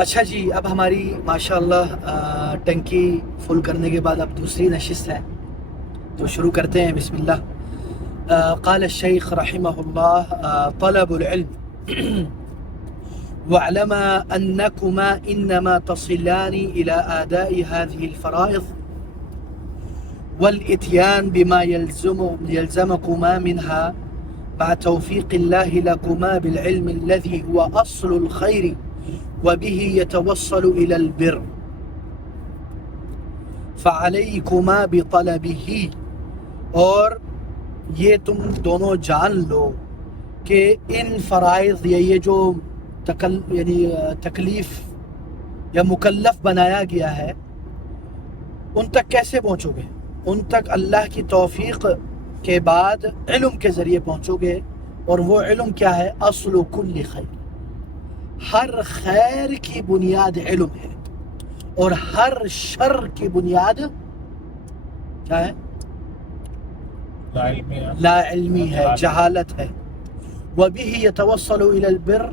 اچھا جی، اب ہماری ماشاءاللہ ٹنکی فل کرنے کے بعد اب دوسری نشست ہے، تو شروع کرتے ہیں. بسم اللہ. قال الشیخ رحمہ اللہ طلب العلم واعلما انکما انما تصلان الى آداء هذه الفرائض والاتيان بما يلزمكما منها مع توفيق الله لكما بالعلم الذي هو أصل الخير وبه يتوصل إلى البر فعليكما بطلبه. اور یہ تم دونوں جان لو کہ ان فرائض یا یہ جو یعنی تکلیف یا مکلف بنایا گیا ہے ان تک کیسے پہنچو گے؟ ان تک اللہ کی توفیق کے بعد علم کے ذریعے پہنچو گے، اور وہ علم کیا ہے؟ اصل کل خیر، ہر خیر کی بنیاد علم ہے، اور ہر شر کی بنیاد کیا ہے؟ لا علمی ہے، جہالت ہے. وَبِهِ يَتَوَصَّلُ إِلَى الْبِرِّ،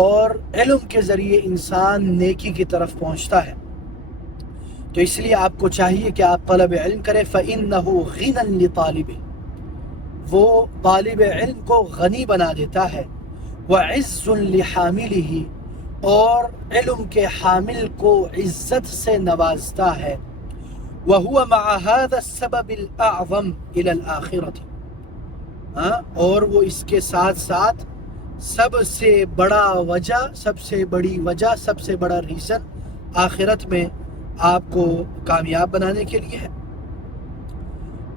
اور علم کے ذریعے انسان نیکی کی طرف پہنچتا ہے. تو اس لیے آپ کو چاہیے کہ آپ طلب علم کریں. فَإِنَّهُ غِنًى لِطَالِبِهِ، وہ طالب علم کو غنی بنا دیتا ہے. وَعِزٌّ لِحَامِلِهِ، اور علم کے حامل کو عزت سے نوازتا ہے. وَهُوَ مَعَ هَذَا السَّبَبِ الْأَعْظَمِ إِلَى الْآخِرَةِ، اور وہ اس کے ساتھ ساتھ سب سے بڑا وجہ، سب سے بڑی وجہ، سب سے بڑا ریزن آخرت میں آپ کو کامیاب بنانے کے لیے ہے.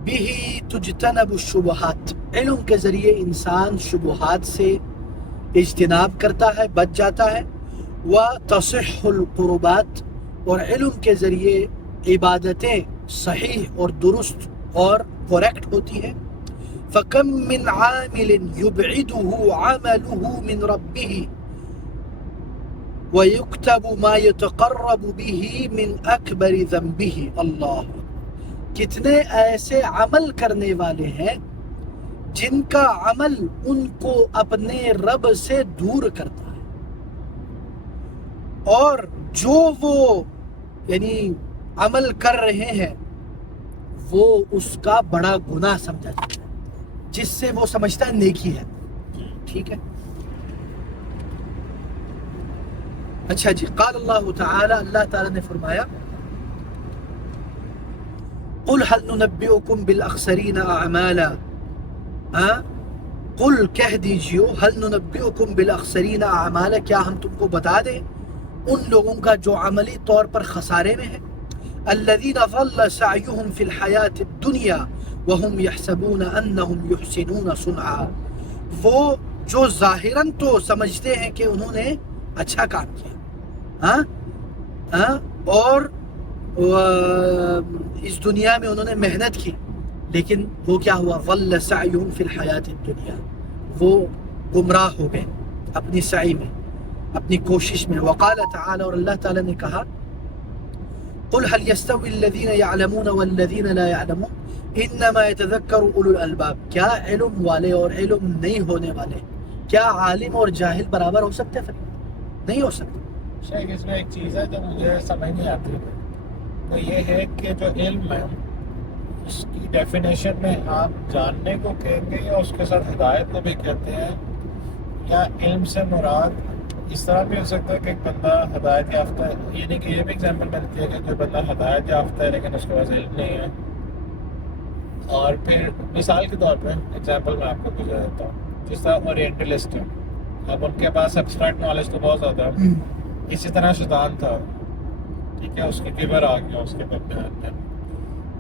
بِهِ تُجْتَنَبُ الشُّبُهَاتِ، علم کے ذریعے انسان شبہات سے اجتناب کرتا ہے، بچ جاتا ہے. وَتَصِحُّ الْقُرُبَاتِ، اور علم کے ذریعے عبادتیں صحیح اور درست اور کریکٹ ہوتی ہیں. فَكَم مِّنْ عَامِلٍ يُبْعِدُهُ عَمَلُهُ مِنْ رَبِّهِ وَيُكْتَبُ مَا يَتَقَرَّبُ بِهِ مِنْ أَكْبَرِ ذَنْبِهِ. اللہ، کتنے ایسے عمل کرنے والے ہیں جن کا عمل ان کو اپنے رب سے دور کرتا ہے، اور جو وہ یعنی عمل کر رہے ہیں وہ اس کا بڑا گناہ سمجھا جاتا ہے، جس سے وہ سمجھتا ہے نیکی ہے. ٹھیک ہے. اچھا جی، قال اللہ تعالی، اللہ تعالی نے فرمایا قل هل ننبئكم بالاخسرین اعمالا، قل کہہ دیجیو، هل ننبئكم بالاخسرین اعمالا، کیا ہم تم کو بتا دیں ان لوگوں کا جو عملی طور پر خسارے میں ہے. الذين ضل سعيهم في الحياة الدنيا وهم يحسبون أنهم يحسنون صنعا، وہ جو ظاہراً تو سمجھتے ہیں کہ انہوں نے اچھا کام کیا، اور اس دنیا میں انہوں نے محنت کی، لیکن وہ کیا ہوا؟ ضل سعيهم في الحياة الدنيا، وہ گمراہ ہو گئے اپنی سعی میں، اپنی کوشش میں. وقال تعالی، اور اللہ تعالی نے کہا قل هل يستوي الذين يعلمون والذين لا يعلمون انما يتذكر اولو الالباب، کیا علم والے اور علم نہیں ہونے والے، کیا عالم اور جاہل برابر ہو سکتے ہیں؟ نہیں ہو سکتے. شیخ، اس میں ایک چیز ہے جو مجھے سمجھ نہیں آتی، تو یہ ہے کہ جو علم ہے اس کی ڈیفینیشن میں آپ جاننے کو کہیں گے یا اس کے ساتھ ہدایت کو بھی کہتے ہیں، یا علم سے مراد اس طرح بھی ہو سکتا ہے کہ ایک بندہ ہدایت یافتہ ہے، یعنی کہ یہ بھی ایگزامپل ملتی ہے کہ کوئی بندہ ہدایت یافتہ ہے لیکن اس کے پاس علم نہیں ہے. اور پھر مثال کے طور پہ ایگزامپل میں آپ کو گزار دیتا ہوں، جس طرح اورینٹلسٹ ہے، اب ان کے پاس ایبسٹریکٹ نالج تو بہت زیادہ ہے. اسی طرح شیطان تھا، ٹھیک ہے، اس کے کبر آ گیا اس کے درمیان میں.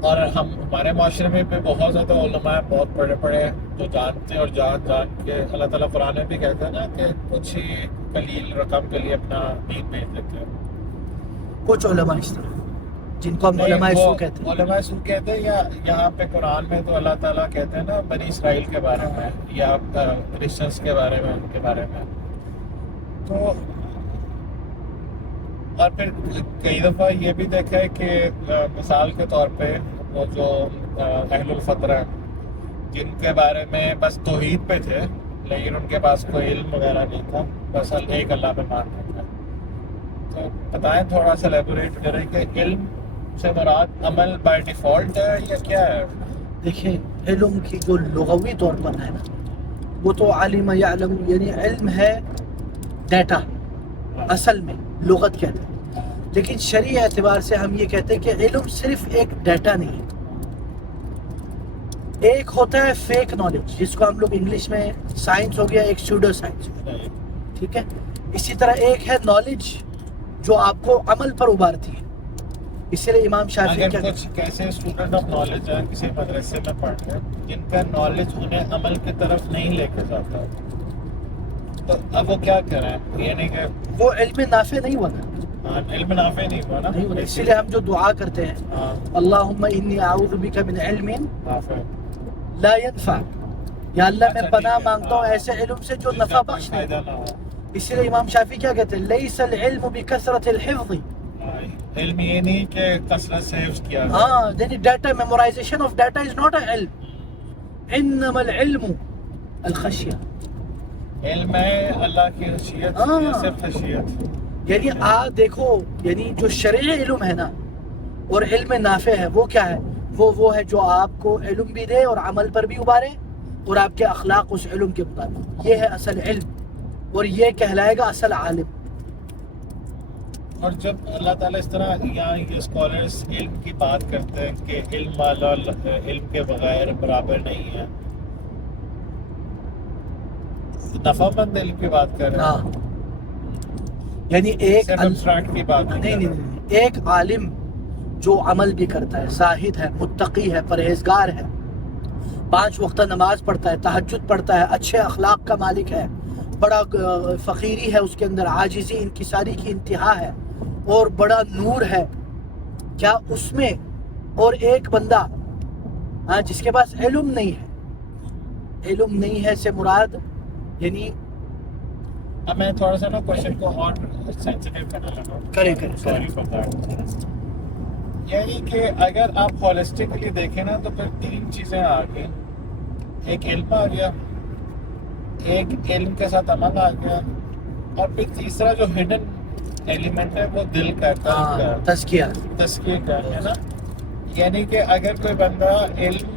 اور ہمارے معاشرے میں بھی بہت زیادہ علماء بہت بڑے بڑے جو جانتے ہیں اور جان کے اللہ تعالیٰ قرآن میں بھی کہتے ہیں نا کہ کچھ ہی قلیل رقم کے لیے اپنا دین بیچ دیتے ہیں. کچھ علماء اس طرح جن کو ہم علماء سو کہتے ہیں. علماء سو کہتے ہیں، یا یہاں پہ قرآن میں تو اللہ تعالیٰ کہتے ہیں نا بنی اسرائیل کے بارے میں، یا کرسچنس کے بارے میں، ان کے بارے میں. تو اور پھر کئی دفعہ یہ بھی دیکھا ہے کہ مثال کے طور پہ وہ جو اہل الفتر ہیں جن کے بارے میں بس توحید پہ تھے لیکن ان کے پاس کوئی علم وغیرہ نہیں تھا، بس ایک اللہ پہ مانتے تھے، تو بتائیں تھوڑا سا ایلیبوریٹ کریں کہ علم سے مراد عمل بائی ڈیفالٹ ہے یا کیا ہے؟ دیکھیں علم کی جو لغوی طور پر ہے نا وہ تو عالم یعلم یعنی علم ہے ڈیٹا اصل میں لغت کہتے ہیں، لیکن شرعی اعتبار سے ہم یہ کہتے ہیں کہ علم صرف ایک ڈیٹا نہیں ہے، ایک ہوتا ہے فیک نالج جس کو ہم لوگ انگلش میں سائنس ہو گیا، ایک سیوڈو سائنس، ٹھیک ہے، اسی طرح ایک ہے نالج جو آپ کو عمل پر ابھارتی ہے، اسی لیے امام شافعی اگر کیا کچھ کیسے اسٹوڈنٹ آف نالج ہیں کسی مدرسے میں پڑھتے ہیں جن کا نالج انہیں عمل کی طرف نہیں لے کے جاتا، تو اب وہ کیا کریں؟ یعنی کہ وہ علم نافع نہیں ہوا نا، علم نافع نہیں ہوا نا، نہیں ہوا، اسی لیے ہم جو دعا کرتے ہیں ہاں اللہم انی اعوذ بک من علم نافع، لا ينفع، یا اللہ میں اچھا، پناہ ٹھیک ہے، مانگتا ہوں ہاں، ایسے علم سے جو جس نفع کا کوئی بخش نہیں، فائدہ نہ ہو۔ اسی لیے امام شافعی کیا کہتے ہیں لیس العلم بکثرت الحفظ، علم یہ نہیں کہ کثرت سے حفظ کیا جائے۔ ہاں یعنی data memorization of data is not a علم، انما العلم الخشیہ، علم ہے اللہ کی خشیت، ہاں۔ یا صرف خشیت؟ یعنی دیکھو یعنی جو شرعی علم ہے نا اور علم نافع ہے وہ کیا ہے، وہ ہے جو آپ کو علم بھی دے اور عمل پر بھی ابھارے اور آپ کے اخلاق اس علم کے مطابق، یہ ہے اصل علم اور یہ کہلائے گا اصل عالم۔ اور جب اللہ تعالیٰ اس طرح یہاں یہ اسکالرس علم کی بات کرتے ہیں کہ علم والا علم کے بغیر برابر نہیں ہے، نفع مند علم کی بات کر رہے ہیں، ہاں یعنی ایک صرف abstract کی بات نہیں نہیں نہیں، ایک عالم جو عمل بھی کرتا ہے، زاہد ہے، متقی ہے، پرہیزگار ہے، 5 وقت نماز پڑھتا ہے، تہجد پڑھتا ہے، اچھے اخلاق کا مالک ہے، بڑا فقیری ہے اس کے اندر، عاجزی انکساری کی انتہا ہے اور بڑا نور ہے، کیا اس میں اور ایک بندہ جس کے پاس علم نہیں ہے، علم نہیں ہے سے مراد یعنی اب میں تھوڑا سا نا کوشچن کو اور سینسیٹیو کرنے لگا، کریں سوری فار دیٹ، یعنی کہ اگر آپ ہولسٹکلی دیکھیں نا تو پھر 3 چیزیں آ گئی، ایک علم آ گیا، ایک علم کے ساتھ عمل آ گیا، اور پھر تیسرا جو ہڈن ایلیمنٹ ہے وہ دل کا قلب کا تزکیہ، تزکیہ کا ہے نا، یعنی کہ اگر کوئی بندہ علم،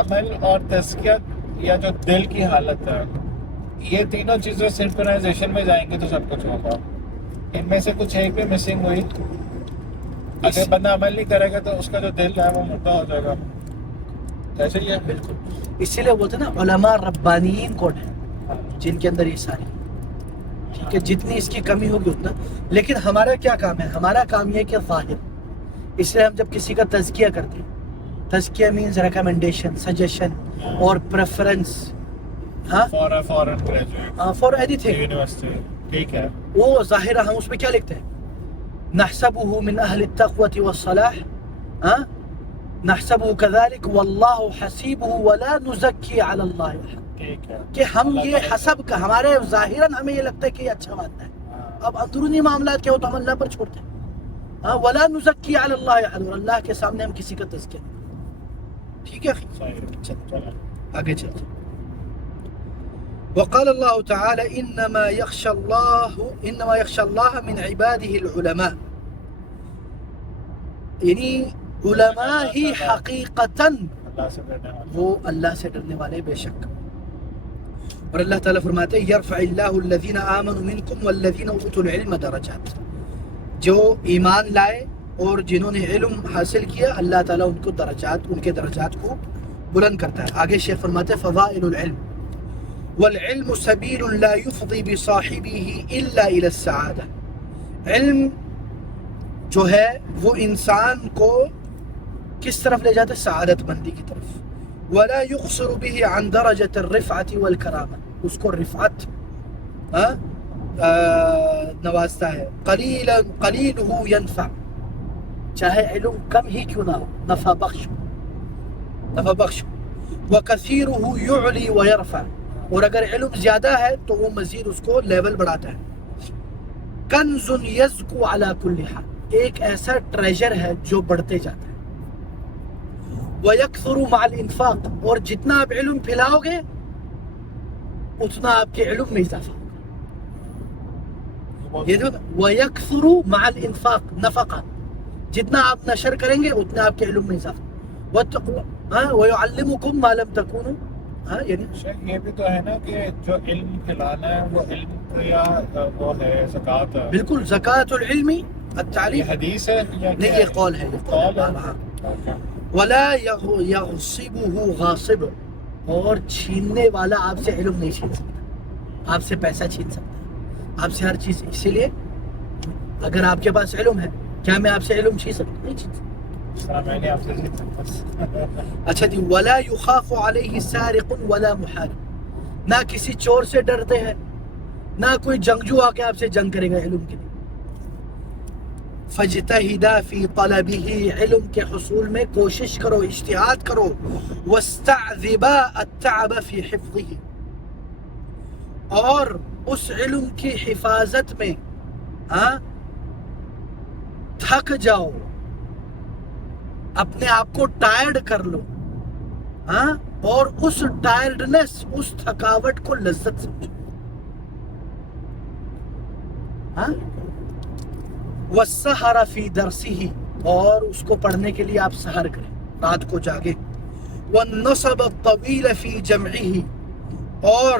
عمل اور تزکیہ یا جو دل کی حالت ہے یہ تینوں چیزیں سنکرونائزیشن میں جائیں گے تو سب کچھ ہوگا، ان میں سے کچھ ایک بھی مسنگ ہوئی، اگر بندہ عمل نہیں کرے گا تو اس کا جو دل ہے وہ مردہ ہو جائے گا، ایسے ہی ہے بالکل، اسی لیے بولتے ہیں نا علماء ربانیین کون ہیں جن کے اندر یہ ساری، ٹھیک ہے، جتنی اس کی کمی ہوگی اتنا، لیکن ہمارا کیا کام ہے، ہمارا کام یہ کہ ظاہر، اس لیے ہم جب کسی کا تزکیہ کرتے ہیں، تزکیہ مینز ریکمنڈیشن، سجیشن اور پریفرنس، ہاں foreign graduate for anything, university, ٹھیک ہے، وہ ظاہرہ ہم اس میں کیا لکھتے ہیں، نحسبه من اہل التقوى والصلاح، نحسبه كذلك والله حسيبه ولا نزكي على الله احد، ٹھیک ہے، کہ ہم یہ حسب کا ہمارے ظاہراً ہمیں یہ لگتا ہے کہ یہ اچھا مانتا ہے، اب اندرونی معاملات کیا ہو تو ہم اللہ پر چھوڑتے ہیں، ولا نزکی علی اللہ احد، اور اللہ کے سامنے ہم کسی کا تزکیہ نہیں کرتے، ٹھیک ہے، صحیح، چلو آگے چلتے ہیں۔ وقال اللہ تعالی انما يخشى الله من عباده العلماء، یعنی علماء ہی حقیقتاً اللہ سے ڈرنے والے، وہ اللہ سے ڈرنے والے بے شک، اور اللہ تعالیٰ فرماتے ہیں یرفع اللہ الذین آمنوا منکم والذین اوتوا العلم درجات، جو ایمان لائے اور جنہوں نے علم حاصل کیا اللہ تعالیٰ ان کو درجات، ان کے درجات کو بلند کرتا ہے۔ آگے شیخ فرماتے ہیں فضائل العلم والعلم سبیل لا يفضی بصاحبه الا الى السعادة، علم جو ہے وہ انسان کو کس طرف لے جاتا ہے، سعادت مندی کی طرف، ولا يقصر به عن درجة الرفعة والكرامة، اس کو رفعت نوازتا ہے، قلیلہ ینفع، چاہے علم کم ہی کیوں نہ ہو نفع بخش وکثیرہ یعلی ویرفع، اور اگر علم زیادہ ہے تو وہ مزید اس کو لیول بڑھاتا ہے، کنز یزکو علی کل حال، ایک ایسا ٹریجر ہے جو بڑھتے جاتا ہے، وَيَكْثُرُ مَعَ الْإِنفاق، اور جتنا آپ علم پھیلاؤ گے اتنا آپ کے علم میں اضافہ ہوگا، یہ دیکھو وَيَكْثُرُ مَعَ الْإِنفاق نفقہ، جتنا آپ نشر کریں گے اتنا آپ کے علم میں اضافہ. وَيُعَلِّمُكُمْ مَا لَمْ تَكُونُوا، یعنی شیخ یہ بھی تو ہے نا کہ جو علم کھلانا ہے وہ علم یا وہ ہے زکوٰۃ ہے. بالکل زکوٰۃ العلم یہ التعلیم، حدیث ہے یا نہیں یہ قول ہے، یہ قول ہے. ہاں. وَلَا يَغْصِبُهُ غَاصِبٌ، اور چھیننے والا آپ سے علم نہیں چھین سکتا، آپ سے پیسہ چھین سکتا ہے، آپ سے ہر چیز. اسی لیے اگر آپ کے پاس علم ہے، کیا میں آپ سے علم چھین سکتا ہوں؟ نہیں چھین سکتا. میں نے آپ سے اچھا جی. وَلَا يُخَافُ عَلَيْهِ سَارِقٌ وَلَا مُحَارِبٌ، نہ کسی چور سے ڈرتے ہیں، نہ کوئی جنگجو آ کے آپ سے جنگ کرے گا علم کے لیے. فَاجْتَهِدَا فِي طَلَبِهِ، علم کے حصول میں کوشش کرو، اجتہاد کرو. وَاسْتَعْذِبَا التَّعَبَ فِي حِفْظِهِ، اور اس علم کی حفاظت میں تھک جاؤ، اپنے آپ کو ٹائرڈ کر لو، اور اس ٹائرڈنس، اس تھکاوٹ کو لذت سمجھو. وَالسَّحَرَ فِي دَرْسِهِ، اور اس کو پڑھنے کے لیے آپ سحر کریں، رات کو جاگیں. وَالنَّصَبَ الطَّوِيلَ فِي جَمْعِهِ، اور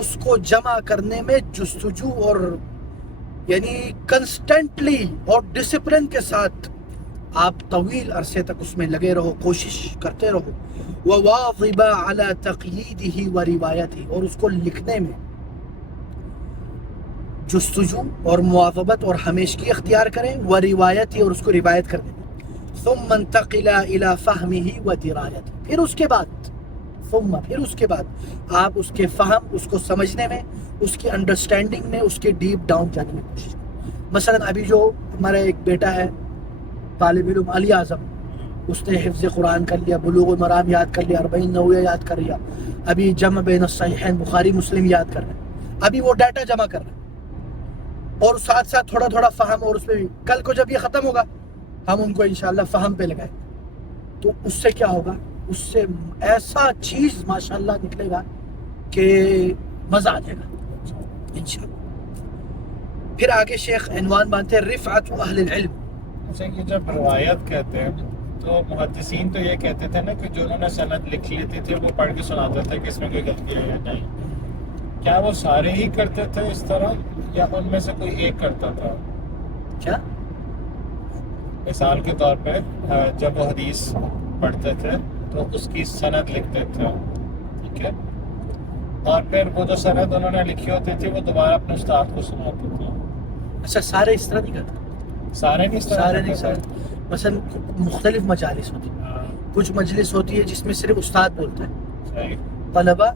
اس کو جمع کرنے میں جستجو اور یعنی کنسٹنٹلی اور ڈسپلن کے ساتھ آپ طویل عرصے تک اس میں لگے رہو، کوشش کرتے رہو. وَوَاظِبَ عَلَى تَقْيِيدِهِ وَرِوَایَتِهِ، اور اس کو لکھنے میں جستجو اور مواظبت اور ہمیشگی اختیار کریں. وَرِوَایَتِهِ، اور اس کو روایت کرنے میں. ثُمَّ انتقل إِلَى فَهْمِهِ وَدِرَایَتِهِ، پھر اس کے بعد آپ اس کے فہم، اس کو سمجھنے میں، اس کی انڈرسٹینڈنگ میں، اس کے ڈیپ ڈاؤن جانے میں کوشش کریں. مثلا ابھی جو ہمارا ایک بیٹا ہے طالب علم علی اعظم، اس نے حفظ قرآن کر لیا، بلوغ المرام یاد کر لیا، 40 نوویہ یاد کر لیا، ابھی جمع بین الصحیحین بخاری مسلم یاد کر رہا ہے، ابھی وہ ڈیٹا جمع کر رہا ہے، اور ساتھ ساتھ تھوڑا تھوڑا فہم. اور اس پہ بھی کل کو جب یہ ختم ہوگا ہم ان کو انشاءاللہ فہم پہ لگائیں گے، تو اس سے کیا ہوگا، اس سے ایسا چیز ماشاءاللہ نکلے گا کہ مزہ آ جائے گا انشاءاللہ. پھر آگے شیخ عنوان باندھتے ہیں رفعت اہل العلم. اچھا، یہ جب روایت کہتے ہیں تو محدثین تو یہ کہتے تھے نا کہ جو انہوں نے سند لکھ لیتے تھے وہ پڑھ کے سناتے تھے کہ اس میں کوئی غلطی ہے یا نہیں. کیا وہ سارے ہی کرتے تھے اس طرح یا ان میں سے کوئی ایک کرتا تھا؟ کیا مثال کے طور پہ جب وہ حدیث پڑھتے تھے تو اس کی سند لکھتے تھے، ٹھیک ہے، اور پھر وہ جو سند انہوں نے لکھی ہوتی تھی وہ دوبارہ اپنے استاد کو سناتے تھے. اچھا سارے اس طرح نہیں کرتے؟ سارے نہیں، سارے نہیں، سارے. مثلا مختلف مجالس ہوتی ہیں، کچھ مجلس ہوتی ہے جس میں صرف استاد بولتا ہے، صحیح. طلبہ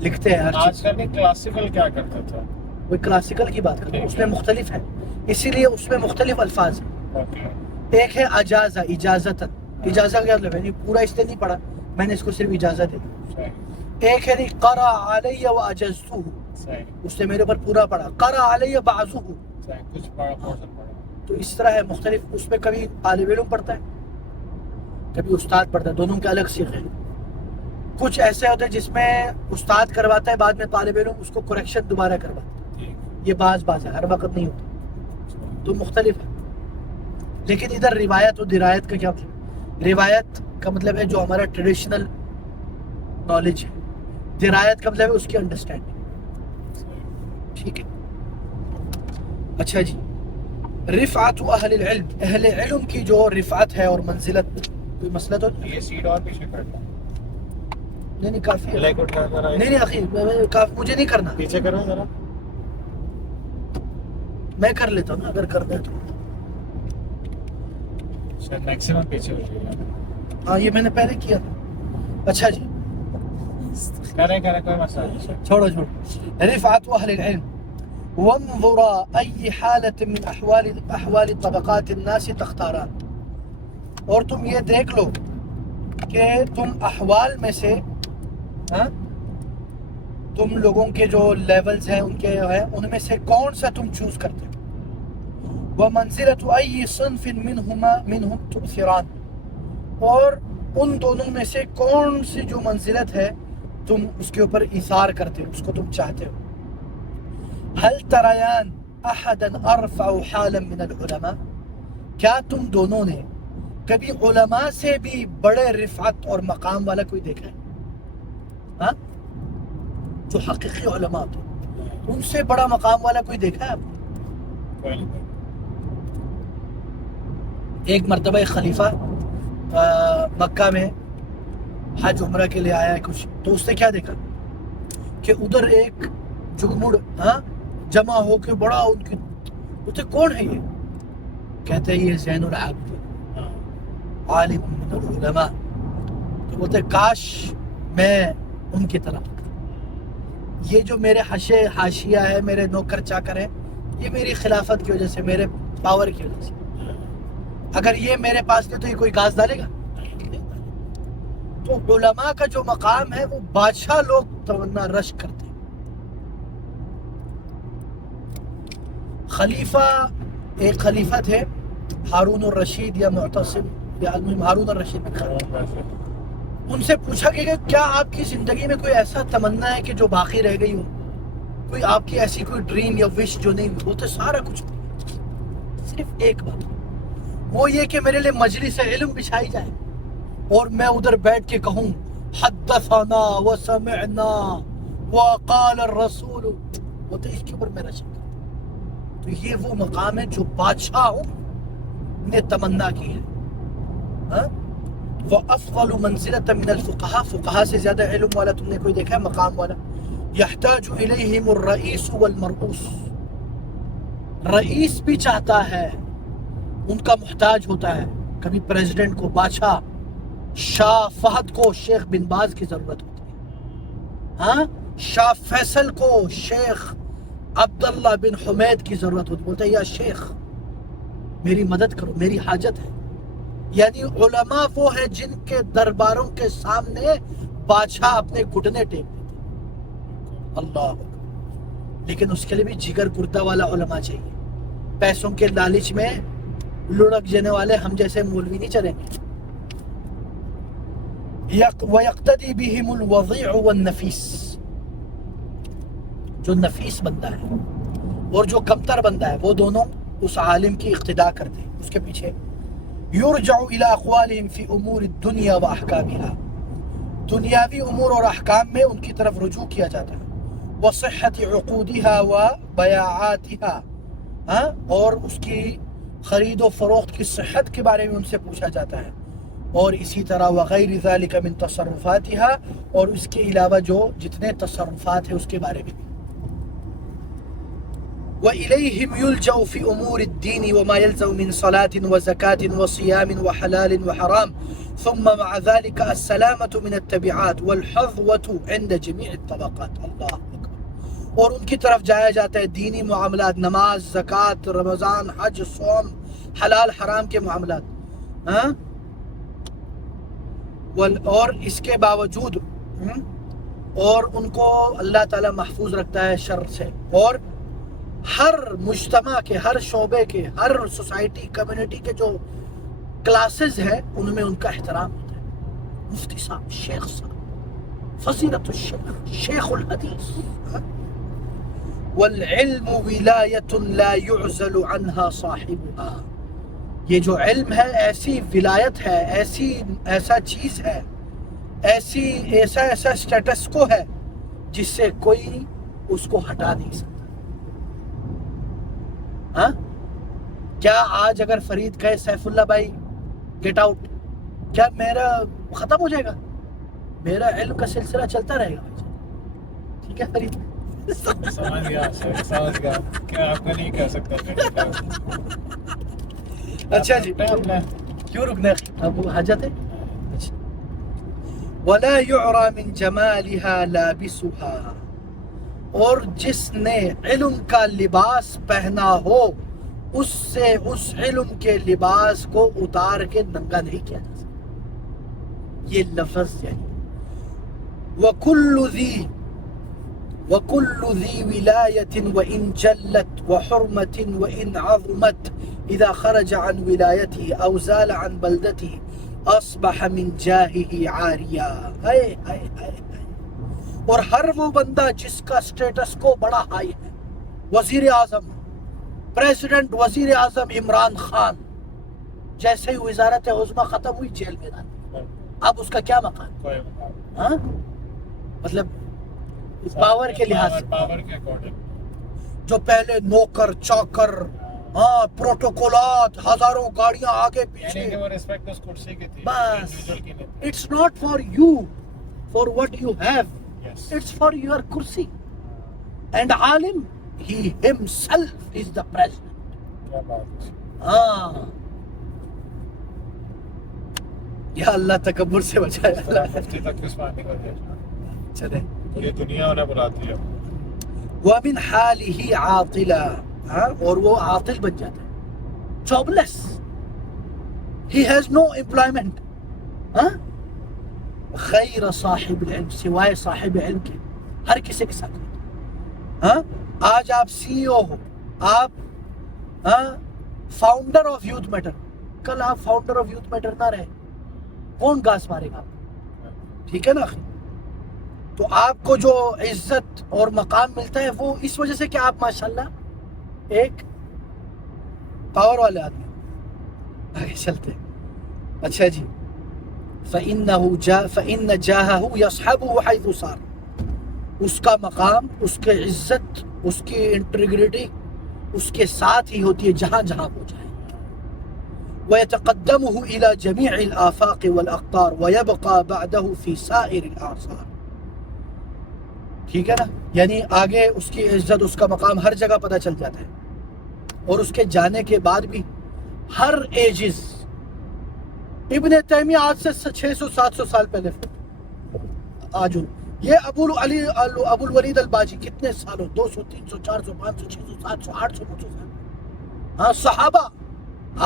لکھتے ہیں ہر آج چیز. کل کلاسیکل کیا کرتا تھا؟ وہ کلاسیکل کی بات کرتے ہیں، اس میں مختلف ہے، اسی لیے اس میں مختلف الفاظ ہیں. اوکے، ایک ہے اجازہ، اجازتاً، اجازہ کا کیا مطلب ہے، پورا اس نے نہیں پڑھا، میں نے اس کو صرف اجازت دی. صحیح ایک ہے نہیں قرأ علی واجزتہ، صحیح اس نے میرے اوپر پورا پڑھا. قرأ علی بعضہ، صحیح، کچھ پڑھا پورشن پڑھا. تو اس طرح ہے مختلف. اس میں کبھی طالب علم پڑھتا ہے، کبھی استاد پڑھتا ہے، دونوں کے الگ سیکھے. کچھ ایسے ہوتے ہیں جس میں استاد کرواتا ہے، بعد میں طالب علم اس کو کریکشن دوبارہ کرواتا ہے. یہ بعض ہے، ہر وقت نہیں ہوتا، تو مختلف ہے. لیکن ادھر روایت اور درایت کا کیا مطلب؟ روایت کا مطلب ہے جو ہمارا ٹریڈیشنل نالج ہے، درایت کا مطلب ہے اس کی انڈرسٹینڈنگ. ٹھیک ہے. اچھا جی، رفعت اہل العلم، اہل علم کی جو رفعت ہے اور منزلت، کوئی مسئلہ تو یہ سیٹ اور پیچھے کرنا، نہیں کافی ہے. لیگ اٹھا ذرا، نہیں اخیر مجھے نہیں کرنا، پیچھے کرو ذرا. میں کر لیتا ہوں نا اگر کرنا ہے تو. میکسیمم پیچھے ہو جائے. ہاں یہ میں نے پہلے کیا تھا. اچھا جی، کریں کوئی مسئلہ نہیں. چھوڑو. رفعت اہل العلم وانظر ای حالت من احوال طبقات الناس تختاران، اور تم یہ دیکھ لو کہ تم احوال میں سے، تم لوگوں کے جو لیولز ہیں ان کے ہیں، ان میں سے کون سا تم چوز کرتے ہو. ومنزلت ای صنف منهم تؤثران، اور ان دونوں میں سے کون سی جو منزلت ہے تم اس کے اوپر ایثار کرتے ہو، اس کو تم چاہتے ہو. هل تریان احدا ارفع حالا من العلماء، کیا تم دونوں نے کبھی علماء سے بھی بڑے رفعت اور مقام والا کوئی دیکھا ہے؟ ہاں، جو حقیقی علماء تھے ان سے بڑا مقام والا کوئی دیکھا ہے آپ نے؟ ایک مرتبہ ایک خلیفہ مکہ میں حج عمرہ کے لیے آیا ہے کچھ، تو اس نے کیا دیکھا کہ ادھر ایک جگمڑ جمع ہو کے بڑا ان کی، اسے کون ہے یہ؟ کہتے ہیں یہ زین العابدین عالم من العلماء۔ تو بولتے کاش میں ان کی طرح، یہ جو میرے حاشیہ ہے، میرے نوکر چاکر ہے، یہ میری خلافت کی وجہ سے، میرے پاور کی وجہ سے، اگر یہ میرے پاس نہیں تو یہ کوئی گاز ڈالے گا؟ تو علماء کا جو مقام ہے وہ بادشاہ لوگ تمنا رش کرتے ہیں۔ ایک خلیفہ تھے ہارون الرشید یا معتصم یا ہارون الرشید میں ان سے پوچھا کہ کیا آپ کی زندگی میں کوئی ایسا تمنا ہے کہ جو باقی رہ گئی ہو، کوئی آپ کی ایسی کوئی ڈریم یا وش جو نہیں ہوئی؟ وہ تو سارا کچھ، صرف ایک بات، وہ یہ کہ میرے لیے مجلس علم بچھائی جائے اور میں ادھر بیٹھ کے کہوں حدثنا وسمعنا وقال الرسول، وہ تو اس کے اوپر میرا شک ہے۔ تو یہ وہ مقام ہے جو بادشاہوں نے تمنا کی ہے۔ وَأَفْضَلُ مَنزِلَةً مِنَ الْفُقَهَا، فقہا سے زیادہ علم والا تم نے کوئی دیکھا ہے، مقام والا؟ يَحْتَاجُ إِلَيْهِمُ الرَّئِيسُ وَالْمَرْؤُوسُ، رئیس بھی چاہتا ہے، ان کا محتاج ہوتا ہے، کبھی پریزیڈنٹ کو، بادشاہ شاہ فہد کو شیخ بن باز کی ضرورت ہوتی ہے، ہاں، شاہ فیصل کو شیخ عبداللہ بن حمید کی ضرورت ہوتی ہے، بولتا ہے یا شیخ میری مدد کرو، میری حاجت ہے۔ یعنی علماء وہ ہیں جن کے درباروں کے سامنے بادشاہ اپنے گھٹنے ٹیک دیتے، اللہ اکبر۔ لیکن اس کے لیے بھی جگر گردہ والا علماء چاہیے، پیسوں کے لالچ میں لڑک جانے والے ہم جیسے مولوی نہیں چلیں گے۔ وَيَقْتَدِي بِهِمُ الْوَضِيعُ وَالنَّفِيسُ، جو نفیس بندہ ہے اور جو کمتر بندہ ہے وہ دونوں اس عالم کی اقتداء کرتے ہیں، اس کے پیچھے۔ یرجع الى اقوالهم فی امور الدنیا واحکامها، دنیاوی امور اور احکام میں ان کی طرف رجوع کیا جاتا ہے، وصحت عقودها وبیعاتها، اور اس کی خرید و فروخت کی صحت کے بارے میں ان سے پوچھا جاتا ہے، اور اسی طرح وغیر ذلك من تصرفاتها، اور اس کے علاوہ جو جتنے تصرفات ہیں اس کے بارے میں۔ وإليهم يلجأ في أمور الدين وما يلزم من صلاة وزكاة وصيام وحلال وحرام، ثم مع ذلك السلامة من التبعات والحظوة عند جميع الطبقات، اللہ اکبر۔ اور ان کی طرف جایا جاتا ہے دینی معاملات، نماز، زکوٰۃ، رمضان، حج، صوم، حلال حرام کے معاملات، اور اس کے باوجود اور ان کو اللہ تعالیٰ محفوظ رکھتا ہے شر سے، اور ہر مجتمع کے، ہر شعبے کے، ہر سوسائٹی کمیونٹی کے جو کلاسز ہیں ان میں ان کا احترام ہوتا ہے۔ مفتی صاحب، شیخ صاحب، فضیلت الشیخ، شیخ الحدیث۔ والعلم ولایت لا يعزل عنها صاحبها، یہ جو علم ہے ایسی ولایت ہے، ایسا چیز ہے، ایسا اسٹیٹس کو ہے جس سے کوئی اس کو ہٹا نہیں سکتا۔ ہاں، کیا آج اگر فرید کہے سیف اللہ بھائی گیٹ آؤٹ، کیا میرا ختم ہو جائے گا؟ میرا علم کا سلسلہ چلتا رہے گا، ٹھیک ہے فرید؟ سمجھ گیا کیا آپ نہیں کہہ سکتا۔ اچھا جی، کیوں رکنا ہے؟ اب حاجت ہے۔ وَلَا يُعْرَى مِن جَمَالِهَا لَابِسُهَا، اور جس نے علم کا لباس پہنا ہو اس سے اس علم کے لباس کو اتار کے ننگا نہیں کیا جا سکتا۔ یہ لفظ یعنی وَكُلُّ ذِي وِلَایَةٍ وَإِن جَلَّتْ وَحُرْمَةٍ وَإِن عَظُمَتْ إِذَا خَرَجَ عَنْ وِلَایَتِهِ أَوْ زَالَ عَنْ بَلْدَتِهِ أَصْبَحَ مِنْ جَاهِهِ عَارِيًا۔ اور ہر وہ بندہ جس کا سٹیٹس کو بڑا ہائی ہے، وزیر اعظم، پریزیڈنٹ وزیر اعظم عمران خان جیسے ہی وزارت عظمیٰ ختم ہوئی جیل میں ڈال، اب اس کا کیا مقام؟ کوئی مقام ہاں مطلب پاور کے لحاظ سے، پاور کے اکارڈنگ جو پہلے نوکر چاکر، ہاں پروٹوکولات، ہزاروں گاڑیاں آگے پیچھے، یعنی کہ وہ ریسپیکٹ اس کرسی کی تھی، بس انڈیویجول کی نہیں تھی. It's not for you for what you have, Yes. It's for your کرسی. اینڈ عالم ہی ہمسیلف از دا پریزیڈنٹ. کیا بات ہے. ہاں یا اللہ تکبر سے بچائے اللہ. مفتی تک کس پانی کر دیا. چلے یہ دنیا انہیں بلاتی ہے. وَمِنْ حَالِهِ عَاطِلًا، ہاں اور وہ عاطل بن جاتا ہے، job less, he has no employment, ہاں غیر صاحب العلم، سوائے صاحب علم کے ہر کسی کے ساتھ. ہاں آج آپ سی او ہو، آپ ہاں فاؤنڈر آف یوتھ میٹر، کل آپ فاؤنڈر آف یوتھ میٹر نہ رہے، کون گاس مارے گا آپ؟ ٹھیک ہے نا. تو آپ کو جو عزت اور مقام ملتا ہے وہ اس وجہ سے کہ آپ ماشاءاللہ ایک پاور والے آدمی. آگے چلتے ہیں. اچھا جی، فَإِنَّ جَاهَهُ يَصْحَبُهُ حَيْثُ صَارَ، اس کا مقام، اس کے عزت، اس کی انٹیگریٹی اس کے ساتھ ہی ہوتی ہے جہاں جہاں وہ جائے. وَيَتَقَدَّمُهُ إِلَى جَمِيعِ الْآفَاقِ وَالْأَقْطَارِ وَيَبْقَى بَعْدَهُ فِي سَائِرِ الْآثَارِ. ٹھیک ہے نا، یعنی آگے اس کی عزت، اس کا مقام ہر جگہ پتہ چل جاتا ہے، اور اس کے جانے کے بعد بھی ہر ایجز. ابن تیمیہ آج سے 600-700 سال پہلے آج یہ ابو الولید الباجی کتنے سالوں، 200 300 400 500 600 700 800 900 سال، ہاں صحابہ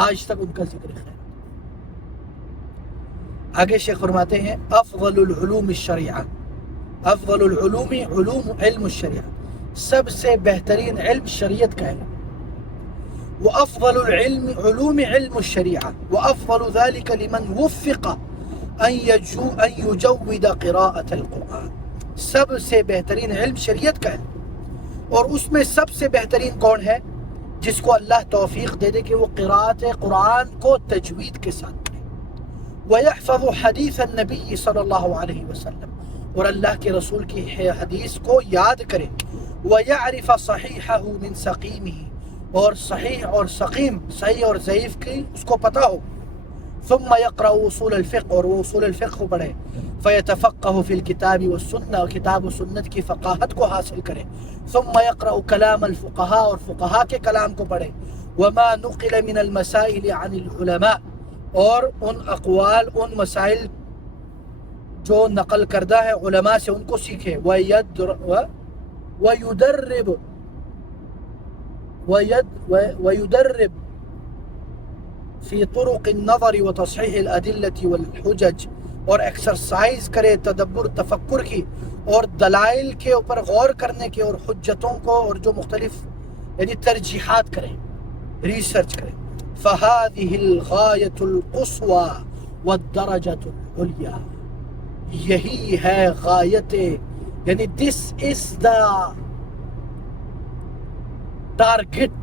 آج تک ان کا ذکر ہے. آگے شیخ فرماتے ہیں افضل العلوم الشریعہ، افضل العلوم علم الشریعہ، سب سے بہترین علم شریعت کا علم. وافضل العلم علوم علم الشریعہ، وافضل ذلك لمن وفق ان يجود قراءة القرآن. سب سے بہترین علم شریعت کا علم، اور اس میں سب سے بہترین کون ہے؟ جس کو اللہ توفیق دے دے کہ وہ قراءت قرآن کو تجوید کے ساتھ پڑھے. ويحفظ حدیث النبی صلی اللہ علیہ وسلم، اور اللہ کے رسول کی حدیث کو یاد کرے. وَيَعْرِفَ صَحِيحَهُ مِن سَقِيمِهِ، اور صحیح اور سقیم، صحیح اور ضعیف کی اس کو پتہ ہو. ثُمَّ يَقْرَأُ اصول الفقہ، اور وہ اصول الفقہ کو پڑھے. فَيَتَفَقَّهُ فِي الْكِتَابِ وَالسُّنَّةِ، اور کتاب و سنت کی فقاہت کو حاصل کرے. ثُمَّ يَقْرَأُ كَلَامَ الْفُقَهَاءِ، اور فقہاء کے کلام کو پڑھے. وَمَا نُقِلَ مِنَ الْمَسَائِلِ عَنِ الْعُلَمَاءِ، اور ان اقوال، ان مسائل جو نقل کردہ ہے علماء سے، ان کو سیکھے. وَيُدَرِّبْ فِي طُرُقِ النَّظَرِ وَتَصْحِيحِ الْأَدِلَّةِ وَالْحُجَجِ، اور ایکسرسائز کرے تدبر تفکر کی اور دلائل کے اوپر غور کرنے کے، اور حجتوں کو، اور جو مختلف یعنی ترجیحات کرے، ریسرچ کرے. فَهَذِهِ الْغَایَةُ الْقُصْوَى وَالدَّرَجَةُ الْعُلْيَا، یہی ہے غایت، یعنی دس از دا ٹارگٹ،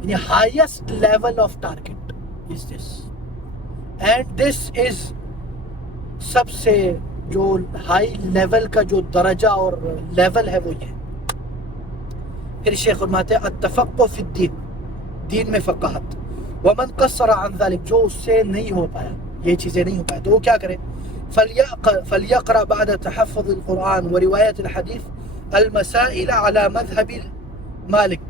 یعنی highest level of target is this, and this is سب سے جو ہائی لیول کا جو درجہ اور لیول ہے وہ یہ. پھر شیخ فرماتے ہیں التفقہ فی الدین، دین میں فقاہت. ومن قصر عن ذلك، جو اس سے نہیں ہو پایا، یہ چیزیں نہیں ہو پایا، تو وہ کیا کرے؟ فلیقرأ بعد تحفظ القرآن ورواية الحدیث المسائل على مذهب مالک.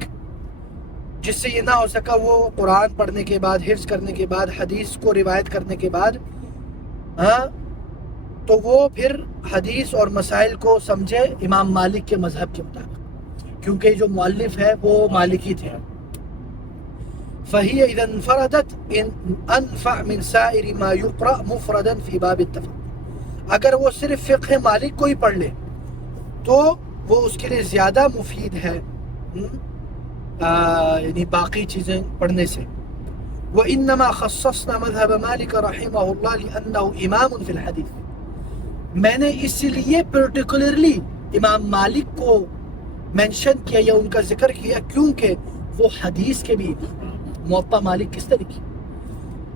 جس سے یہ نہ ہو سکا وہ قرآن پڑھنے کے بعد، حفظ کرنے کے بعد، حدیث کو روایت کرنے کے بعد، ہاں تو وہ پھر حدیث اور مسائل کو سمجھے امام مالک کے مذہب کے مطابق، کیونکہ جو مؤلف ہے وہ مالکی تھے. فهي إذا انفردت أنفع من سائر ما يقرأ مفردا في باب التفقه. اگر وہ صرف فقہ مالک کو ہی پڑھ لے تو وہ اس کے لیے زیادہ مفید ہے یعنی باقی چیزیں پڑھنے سے. وإنما خصصنا مذهب مالك رحمه الله لأنه إمام في الحديث، میں نے اس لیے پرٹیکولرلی امام مالک کو مینشن کیا یا ان کا ذکر کیا کیونکہ وہ حدیث کے بھی امام ہیں۔ موطا مالک کس طرح کی؟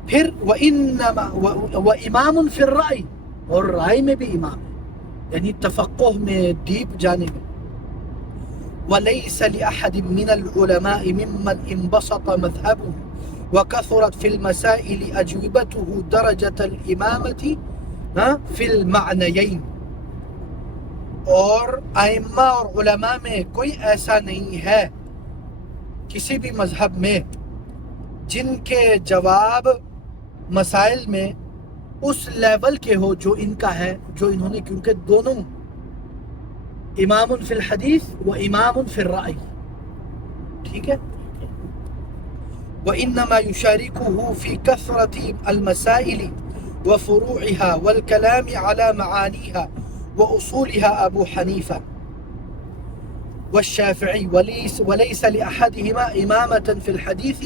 پھر وَإِمَامٌ فِي الرَّأْيِ، اور رائے میں بھی امام ہے، یعنی تفقہ میں، ڈیپ جانے میں۔ وَلَيْسَ لِأَحَدٍ مِّنَ الْعُلَمَاءِ مِمَّنْ انبسط مذهبه وكثرت في المسائل أجوبته درجة الإمامة في المعنيين، اور ائمہ اور علماء میں کوئی ایسا نہیں ہے کسی بھی مذہب میں جن کے جواب مسائل میں اس لیول کے ہو جو ان کا ہے، جو انہوں نے، کیونکہ دونوں امام فی الحدیث و امام فی الرأی، ٹھیک ہے۔ وَإِنَّمَا يُشَارِكُهُ فِي كَثْرَةِ الْمَسَائِلِ وَفُرُوعِهَا وَالْكَلَامِ عَلَى مَعَانِيهَا وَأُصُولِهَا أَبُو حَنِيفَةَ وَالشَّافِعِي وَلَيْسَ لِأَحَدِهِمَا إِمَامَةً فِي الْحَدِيثِ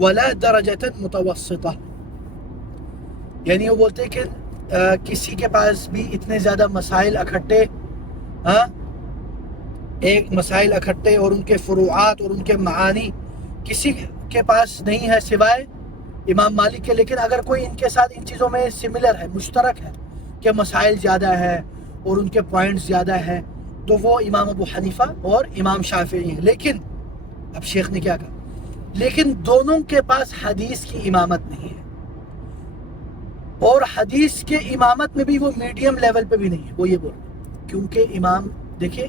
وَلَا دَرَجَةً مُتَوَسِّطَةً، یعنی وہ بولتے ہیں کہ کسی کے پاس بھی اتنے زیادہ مسائل اکھٹے، ایک مسائل اکھٹے اور ان کے فروعات اور ان کے معانی کسی کے پاس نہیں ہے سوائے امام مالک کے، لیکن اگر کوئی ان کے ساتھ ان چیزوں میں سملر ہے، مشترک ہے کہ مسائل زیادہ ہے اور ان کے پوائنٹس زیادہ ہیں، تو وہ امام ابو حنیفہ اور امام شافعی ہیں۔ لیکن اب شیخ نے کیا کہا، لیکن دونوں کے پاس حدیث کی امامت نہیں ہے، اور حدیث کے امامت میں بھی وہ میڈیم لیول پہ بھی نہیں ہے۔ وہ یہ بول رہے ہیں کیونکہ امام، دیکھیں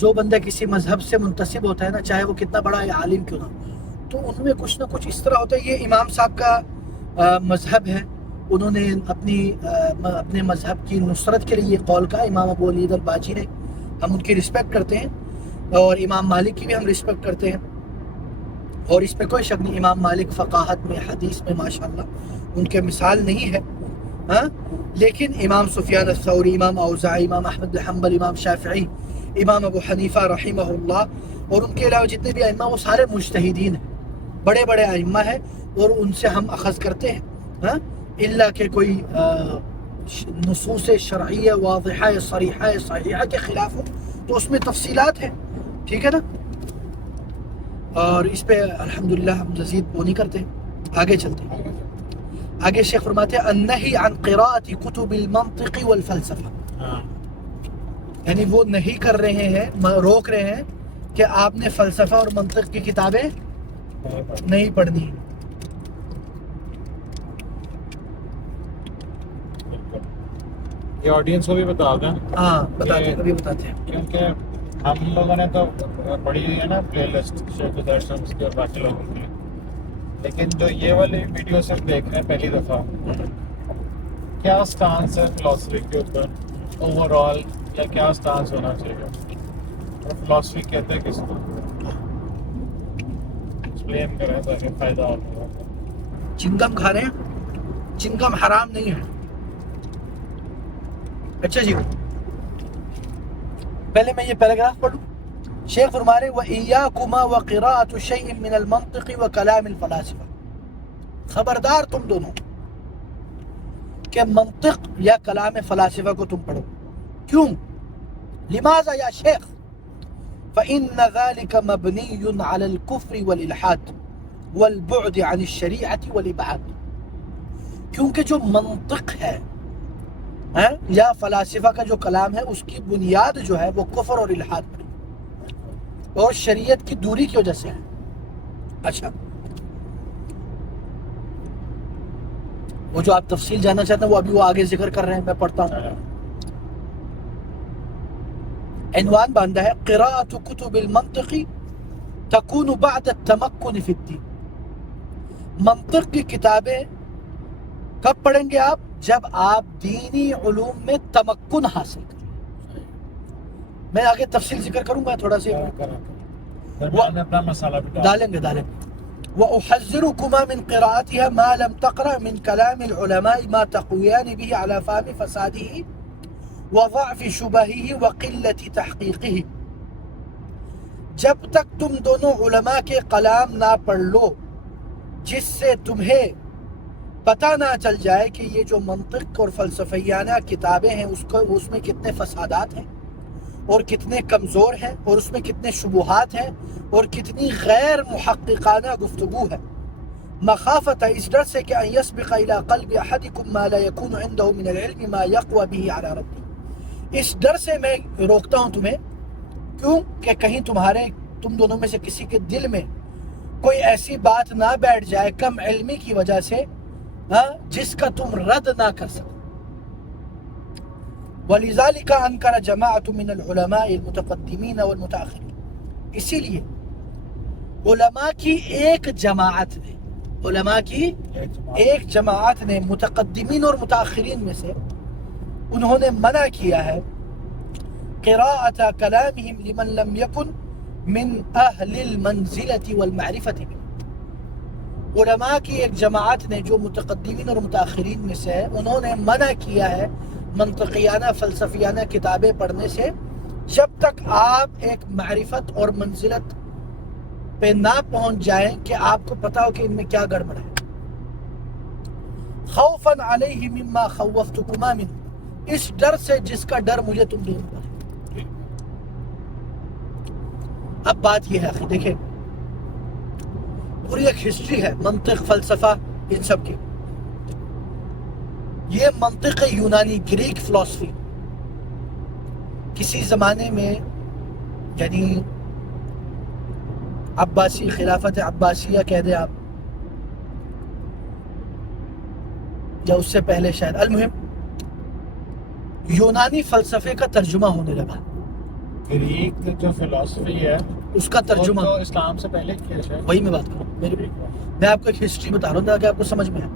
جو بندہ کسی مذہب سے منتسب ہوتا ہے نا، چاہے وہ کتنا بڑا یا عالم کیوں نہ، تو ان میں کچھ نہ کچھ اس طرح ہوتا ہے۔ یہ امام صاحب کا مذہب ہے، انہوں نے اپنے مذہب کی نصرت کے لیے یہ قول کہا۔ امام ابو ولید الباجی نے، ہم ان کی رسپیکٹ کرتے ہیں، اور امام مالک کی بھی ہم رسپیکٹ کرتے ہیں، اور اس میں کوئی شک نہیں، امام مالک فقاہت میں، حدیث میں ماشاءاللہ ان کے مثال نہیں ہے، لیکن امام سفیان الثوری، امام اوزاعی، امام احمد بن حنبل، امام شافعی، امام ابو حنیفہ رحمہ اللہ، اور ان کے علاوہ جتنے بھی ائمہ وہ سارے مجتہدین ہیں، بڑے بڑے ائمہ ہیں، اور ان سے ہم اخذ کرتے ہیں، الا کہ کوئی نصوص شرعیہ واضحہ صریحہ صحیحہ کے خلاف ہو تو اس میں تفصیلات ہیں، ٹھیک ہے نا۔ اور اس پہ الحمدللہ ہم مزید وہ نہیں کرتے، آگے چلتے ہیں۔ آگے شیخ فرماتے ہیں النہی عن قراءۃ کتب المنطق والفلسفہ، یعنی وہ نہیں کر رہے ہیں، روک رہے ہیں کہ آپ نے فلسفہ اور منطق کی کتابیں نہیں پڑھنی۔ یہ آڈینس کو بھی بتا دیں، ہاں بتاتے ہیں، ابھی بتاتے ہیں، کیونکہ ہم لوگوں نے تو پڑھی ہوئی ہے نا پلے لسٹ شیخ درشنس کی اور باقی لوگوں کی، لیکن جو یہ والی ویڈیو سے دیکھ رہے ہیں پہلی دفعہ، کیا سٹانس ہے فلاسفی کے اوپر اوور آل، یا کیا سٹانس ہونا چاہیے، اور فلاسفی کہتے ہیں کس کو، ایکسپلین کریں تاکہ فائدہ ہوگا۔ چنگم کھا رہے ہیں، چنگم حرام نہیں ہے۔ اچھا جی، پہلے میں یہ پیراگراف پڑھوں۔ شیخ فرما رہے وَإِيَّاكُمَا وَقِرَاءَةُ شَيْءٍ مِّنَ الْمَنطِقِ وَكَلَامِ الْفَلَاسِفَةِ، خبردار تم دونوں کہ منطق یا کلام فلاسفہ کو تم پڑھو۔ کیوں؟ لماذا یا شیخ؟ فَإِنَّ ذَلِكَ مَبْنِيٌّ عَلَى الْكُفْرِ وَالْإِلْحَادِ وَالْبُعْدِ عَنِ الشَّرِيعَةِ وَالْإِبْعَادِ، کیونکہ جو منطق ہے یا فلاسفہ کا جو کلام ہے، اس کی بنیاد جو ہے وہ کفر اور الحاد پر اور شریعت کی دوری کی وجہ سے ہے۔ اچھا، وہ جو آپ تفصیل جاننا چاہتے ہیں وہ ابھی وہ آگے ذکر کر رہے ہیں، میں پڑھتا ہوں۔ عنوان باندھا ہے قراءۃ کتب المنطق تکون بعد التمکن فی الدین، منطق کی کتابیں کب پڑھیں گے آپ؟ جب آپ دینی علوم میں تمکن حاصل کریں۔ میں آگے تفصیل ذکر کروں گا، تھوڑا سے اپنا مسئلہ بھی ڈالیں گے۔ وَأُحَذِّرُكُمَا مِنْ قِرَاءَتِهَا مَا لَمْ تَقْرَأْ مِنْ كَلَامِ الْعُلَمَاءِ مَا تَقْوِيَانِ بِهِ عَلَى فَهْمِ فَسَادِهِ وَضَعْفِ شُبَهِهِ وَقِلَّةِ تَحْقِيقِهِ، جب تک تم دونوں علماء کے کلام نہ پڑھ لو جس سے تمہیں پتہ نہ چل جائے کہ یہ جو منطق اور فلسفیانہ کتابیں ہیں اس میں کتنے فسادات ہیں، اور کتنے کمزور ہیں اور اس میں کتنے شبہات ہیں اور کتنی غیر محققانہ گفتگو ہے. مخافت اس ڈر سے کہ ان یسبق الی قلب احدکم ما لا یکون عنده من العلم ما یقوی به علی ربه. اس ڈر سے میں روکتا ہوں تمہیں. کیوں؟ کہ کہیں تم دونوں میں سے کسی کے دل میں کوئی ایسی بات نہ بیٹھ جائے کم علمی کی وجہ سے جس کا تم رد نہ کر سکو. وَلِذَلِكَ أَنْكَرَ جَمَاعَةٌ مِّنَ الْعُلَمَاءِ الْمُتَقَدِّمِينَ وَالْمُتَأَخِّرِينَ. اسی لیے علماء کی ایک جماعت نے متقدمین اور متاخرین میں سے انہوں نے منع کیا ہے قراءۃ کلامہم لمن لم یکن من اہل المنزلۃ والمعرفۃ بہ. علماء کی ایک جماعت نے جو متقدمین اور متاخرین میں سے ہے انہوں نے منع کیا ہے منطقیانہ فلسفیانہ کتابیں پڑھنے سے جب تک آپ ایک معرفت اور منزلت پہ نہ پہنچ جائیں کہ آپ کو پتا ہو کہ ان میں کیا گڑبڑ ہے. خوفا علیہ مما خوفتکما منہ. اس ڈر سے جس کا ڈر مجھے تم دونوں پر ہے. اب بات یہ ہے دیکھیں پوری ایک ہسٹری ہے منطق فلسفہ ان سب کی. یہ منطق یونانی گریک فلسفی کسی زمانے میں یعنی عباسی خلافت عباسیہ کہہ دیں آپ یا اس سے پہلے شاید المہم یونانی فلسفے کا ترجمہ ہونے لگا. گریک جو فلسفی ہے اس کا ترجمہ تو اسلام سے پہلے کیا شاید. وہی میں بات کروں میں آپ کو ایک ہسٹری بتا رہا ہوں تاکہ آپ کو سمجھ میں آئے.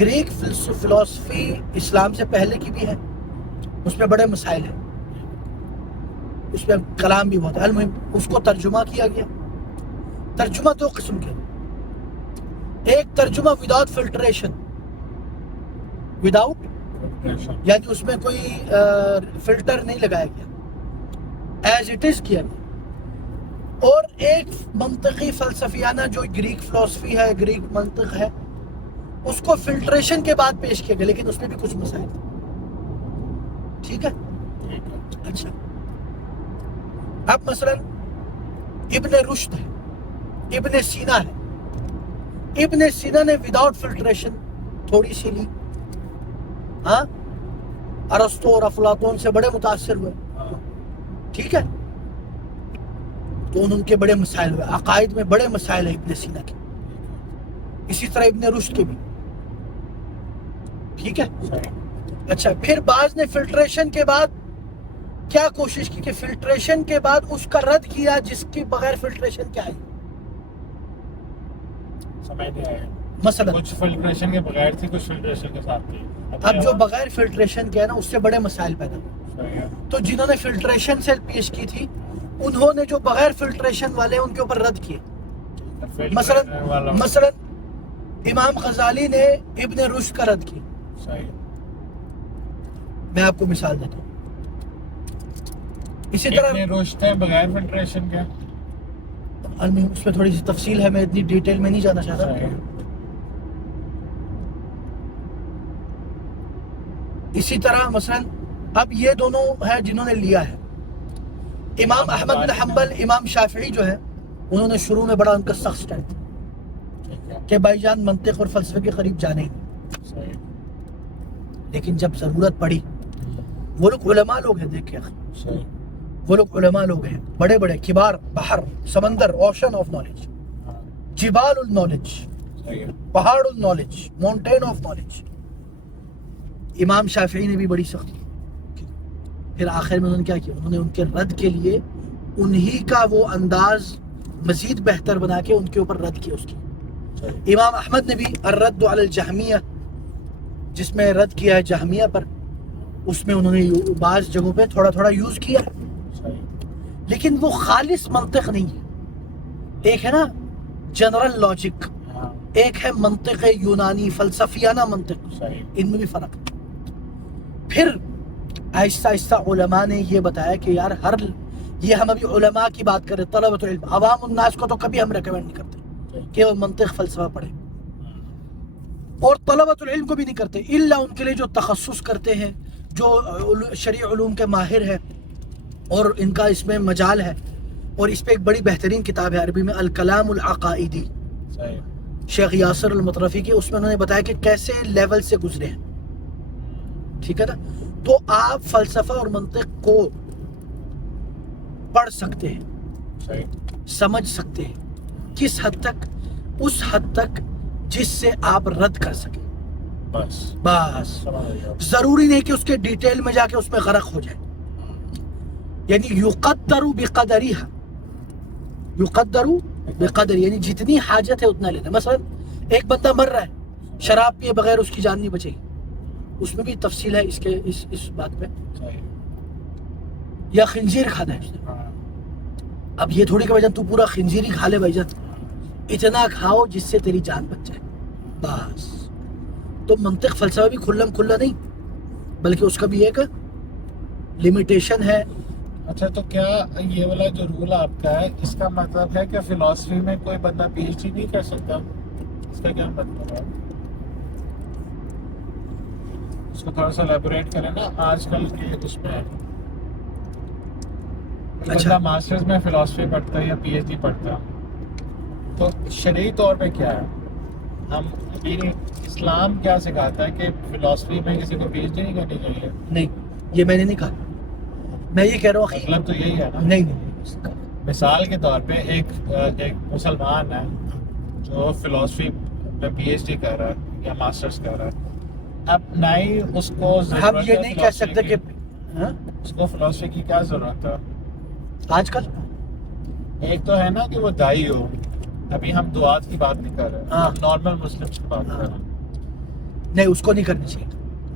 گریک فلسفی اسلام سے پہلے کی بھی ہے اس میں بڑے مسائل ہیں اس میں کلام بھی بہت ہے. المہم اس کو ترجمہ کیا گیا. ترجمہ دو قسم کے. ایک ترجمہ وداؤٹ فلٹریشن یعنی اس میں کوئی فلٹر نہیں لگایا گیا ایز اٹ از کیا گیا. اور ایک منطقی فلسفیانہ جو گریک فلسفی ہے گریک منطق ہے اس کو فلٹریشن کے بعد پیش کیا گیا لیکن اس میں بھی کچھ مسائل تھے. ٹھیک ہے اچھا. اب مثلا ابن رشد ہے ابن سینا ہے. ابن سینا نے وداؤٹ فلٹریشن تھوڑی سی لی. ارسطو اور افلاطون سے بڑے متاثر ہوئے. ٹھیک ہے تو ان کے بڑے مسائل ہوئے. عقائد میں بڑے مسائل ہیں ابن سینا کے. اسی طرح ابن رشد کے بھی. ٹھیک ہے اچھا. پھر بعض نے فلٹریشن کے بعد کیا کوشش کی کہ فلٹریشن کے بعد اس کا رد کیا جس کی بغیر فلٹریشن کیا آئی. مثلا کچھ فلٹریشن کے بغیر تھی کچھ فلٹریشن کے ساتھ تھی. اب جو بغیر فلٹریشن کے ہے نا اس سے بڑے مسائل پیدا ہوئے. تو جنہوں نے فلٹریشن سے پیش کی تھی انہوں نے جو بغیر فلٹریشن والے ان کے اوپر رد کیے. مثلا امام غزالی نے ابن رشد کا رد کیا. میں آپ کو مثال دیتا ہوں. اسی طرح ابن رشد بغیر فلٹریشن کے اس میں تھوڑی سی تفصیل ہے میں اتنی ڈیٹیل میں نہیں جانا چاہتا. اسی طرح مثلا اب یہ دونوں ہیں جنہوں نے لیا ہے. امام احمد بن حنبل امام شافعی جو ہے انہوں نے شروع میں بڑا ان کا سخت سٹینڈ کہ بھائی جان منطق اور فلسفے کے قریب جانے ہی. لیکن جب ضرورت پڑی وہ لوگ علماء لوگ ہیں. دیکھیں وہ لوگ علماء لوگ ہیں بڑے بڑے کبار بحر سمندر اوشن آف نالج جبال النالج پہاڑ النالج ماؤنٹین آف نالج. امام شافعی نے بھی بڑی سختی. پھر آخر میں انہوں نے کیا کیا انہوں نے ان کے رد کے لیے انہی کا وہ انداز مزید بہتر بنا کے ان کے اوپر رد کیا اس کی. امام احمد نے بھی الرد علی الجہمیہ جس میں رد کیا ہے جہمیہ پر اس میں انہوں نے بعض جگہوں پہ تھوڑا تھوڑا یوز کیا لیکن وہ خالص منطق نہیں ہے. ایک ہے نا جنرل لاجک ایک ہے منطق یونانی فلسفیانہ منطق. ان میں بھی فرق ہے. پھر آہستہ آہستہ علماء نے یہ بتایا کہ یار یہ ہم ابھی علماء کی بات کریں طلبۃ العلم عوام الناس کو تو کبھی ہم ریکمینڈ نہیں کرتے کہ وہ منطق فلسفہ پڑھیں اور طلبۃ العلم کو بھی نہیں کرتے الا ان کے لیے جو تخصص کرتے ہیں جو شرعی علوم کے ماہر ہیں اور ان کا اس میں مجال ہے، اور اس پہ ایک بڑی بہترین کتاب ہے عربی میں الکلام العقائدی صحیح. شیخ یاسر المطرفی کی، اس میں انہوں نے بتایا کہ کیسے لیول سے گزرے ہیں. ٹھیک ہے نا؟ تو آپ فلسفہ اور منطق کو پڑھ سکتے ہیں، صحیح. سمجھ سکتے ہیں، کس حد تک؟ اس حد تک جس سے آپ رد کر سکیں. بس بس سمجھ گیا. ضروری نہیں کہ اس کے ڈیٹیل میں جا کے اس میں غرق ہو جائے. یعنی یقدر بقدرها، یقدر بقدر یعنی جتنی حاجت ہے اتنا لینا. مثلا ایک بندہ مر رہا ہے، شراب پیے بغیر اس کی جان نہیں بچے گی، اس میں بھی تفصیل ہے اس بات پہ. صحیح. یا خنزیر کھانا ہے اس نے، ہاں. اب یہ تھوڑی کہ بھائی جان تو پورا خنزیر ہی کھا لے بھائی جان، اتنا کھاؤ جس سے تیری جان بچ جائے بس. تو منطق فلسفہ بھی کھلم کھلا نہیں، بلکہ اس کا بھی ایک لمیٹیشن ہے. اچھا، تو کیا یہ والا جو رول آپ کا ہے، اس کا مطلب ہے کہ فلاسفی میں کوئی بندہ پی ایچ ڈی نہیں کر سکتا؟ اس کا کیا مطلب ہے؟ اس کو تھوڑا سا ایلیبوریٹ کریں نا. آج کل کے اس میں بندہ ماسٹرز میں فلاسفی پڑھتا ہے یا پی ایچ ڈی پڑھتا ہے، تو شرعی طور پہ کیا ہے؟ ہم اسلام کیا سکھاتا ہے کہ فلاسفی میں کسی کو پی ایچ ڈی نہیں کرنی چاہیے؟ نہیں، یہ میں نے نہیں کہا، میں یہ کہہ رہا ہوں مطلب تو یہی ہے نا. نہیں. مثال کے طور پہ ایک مسلمان ہے جو فلاسفی میں پی ایچ ڈی کر رہا ہے یا ماسٹرز کر رہا ہے، اب نہ ہی اس کو ہم یہ نہیں کہہ سکتے کہ اس کو فلاسفی کی کیا ضرورت ہے. آج کل ایک تو ہے نا کہ وہ دائی ہو، ابھی ہم دعات کی بات نہیں کر رہے، ہم نارمل مسلمس کی بات کر رہے ہیں. نہیں، اس کو نہیں کرنی چاہیے.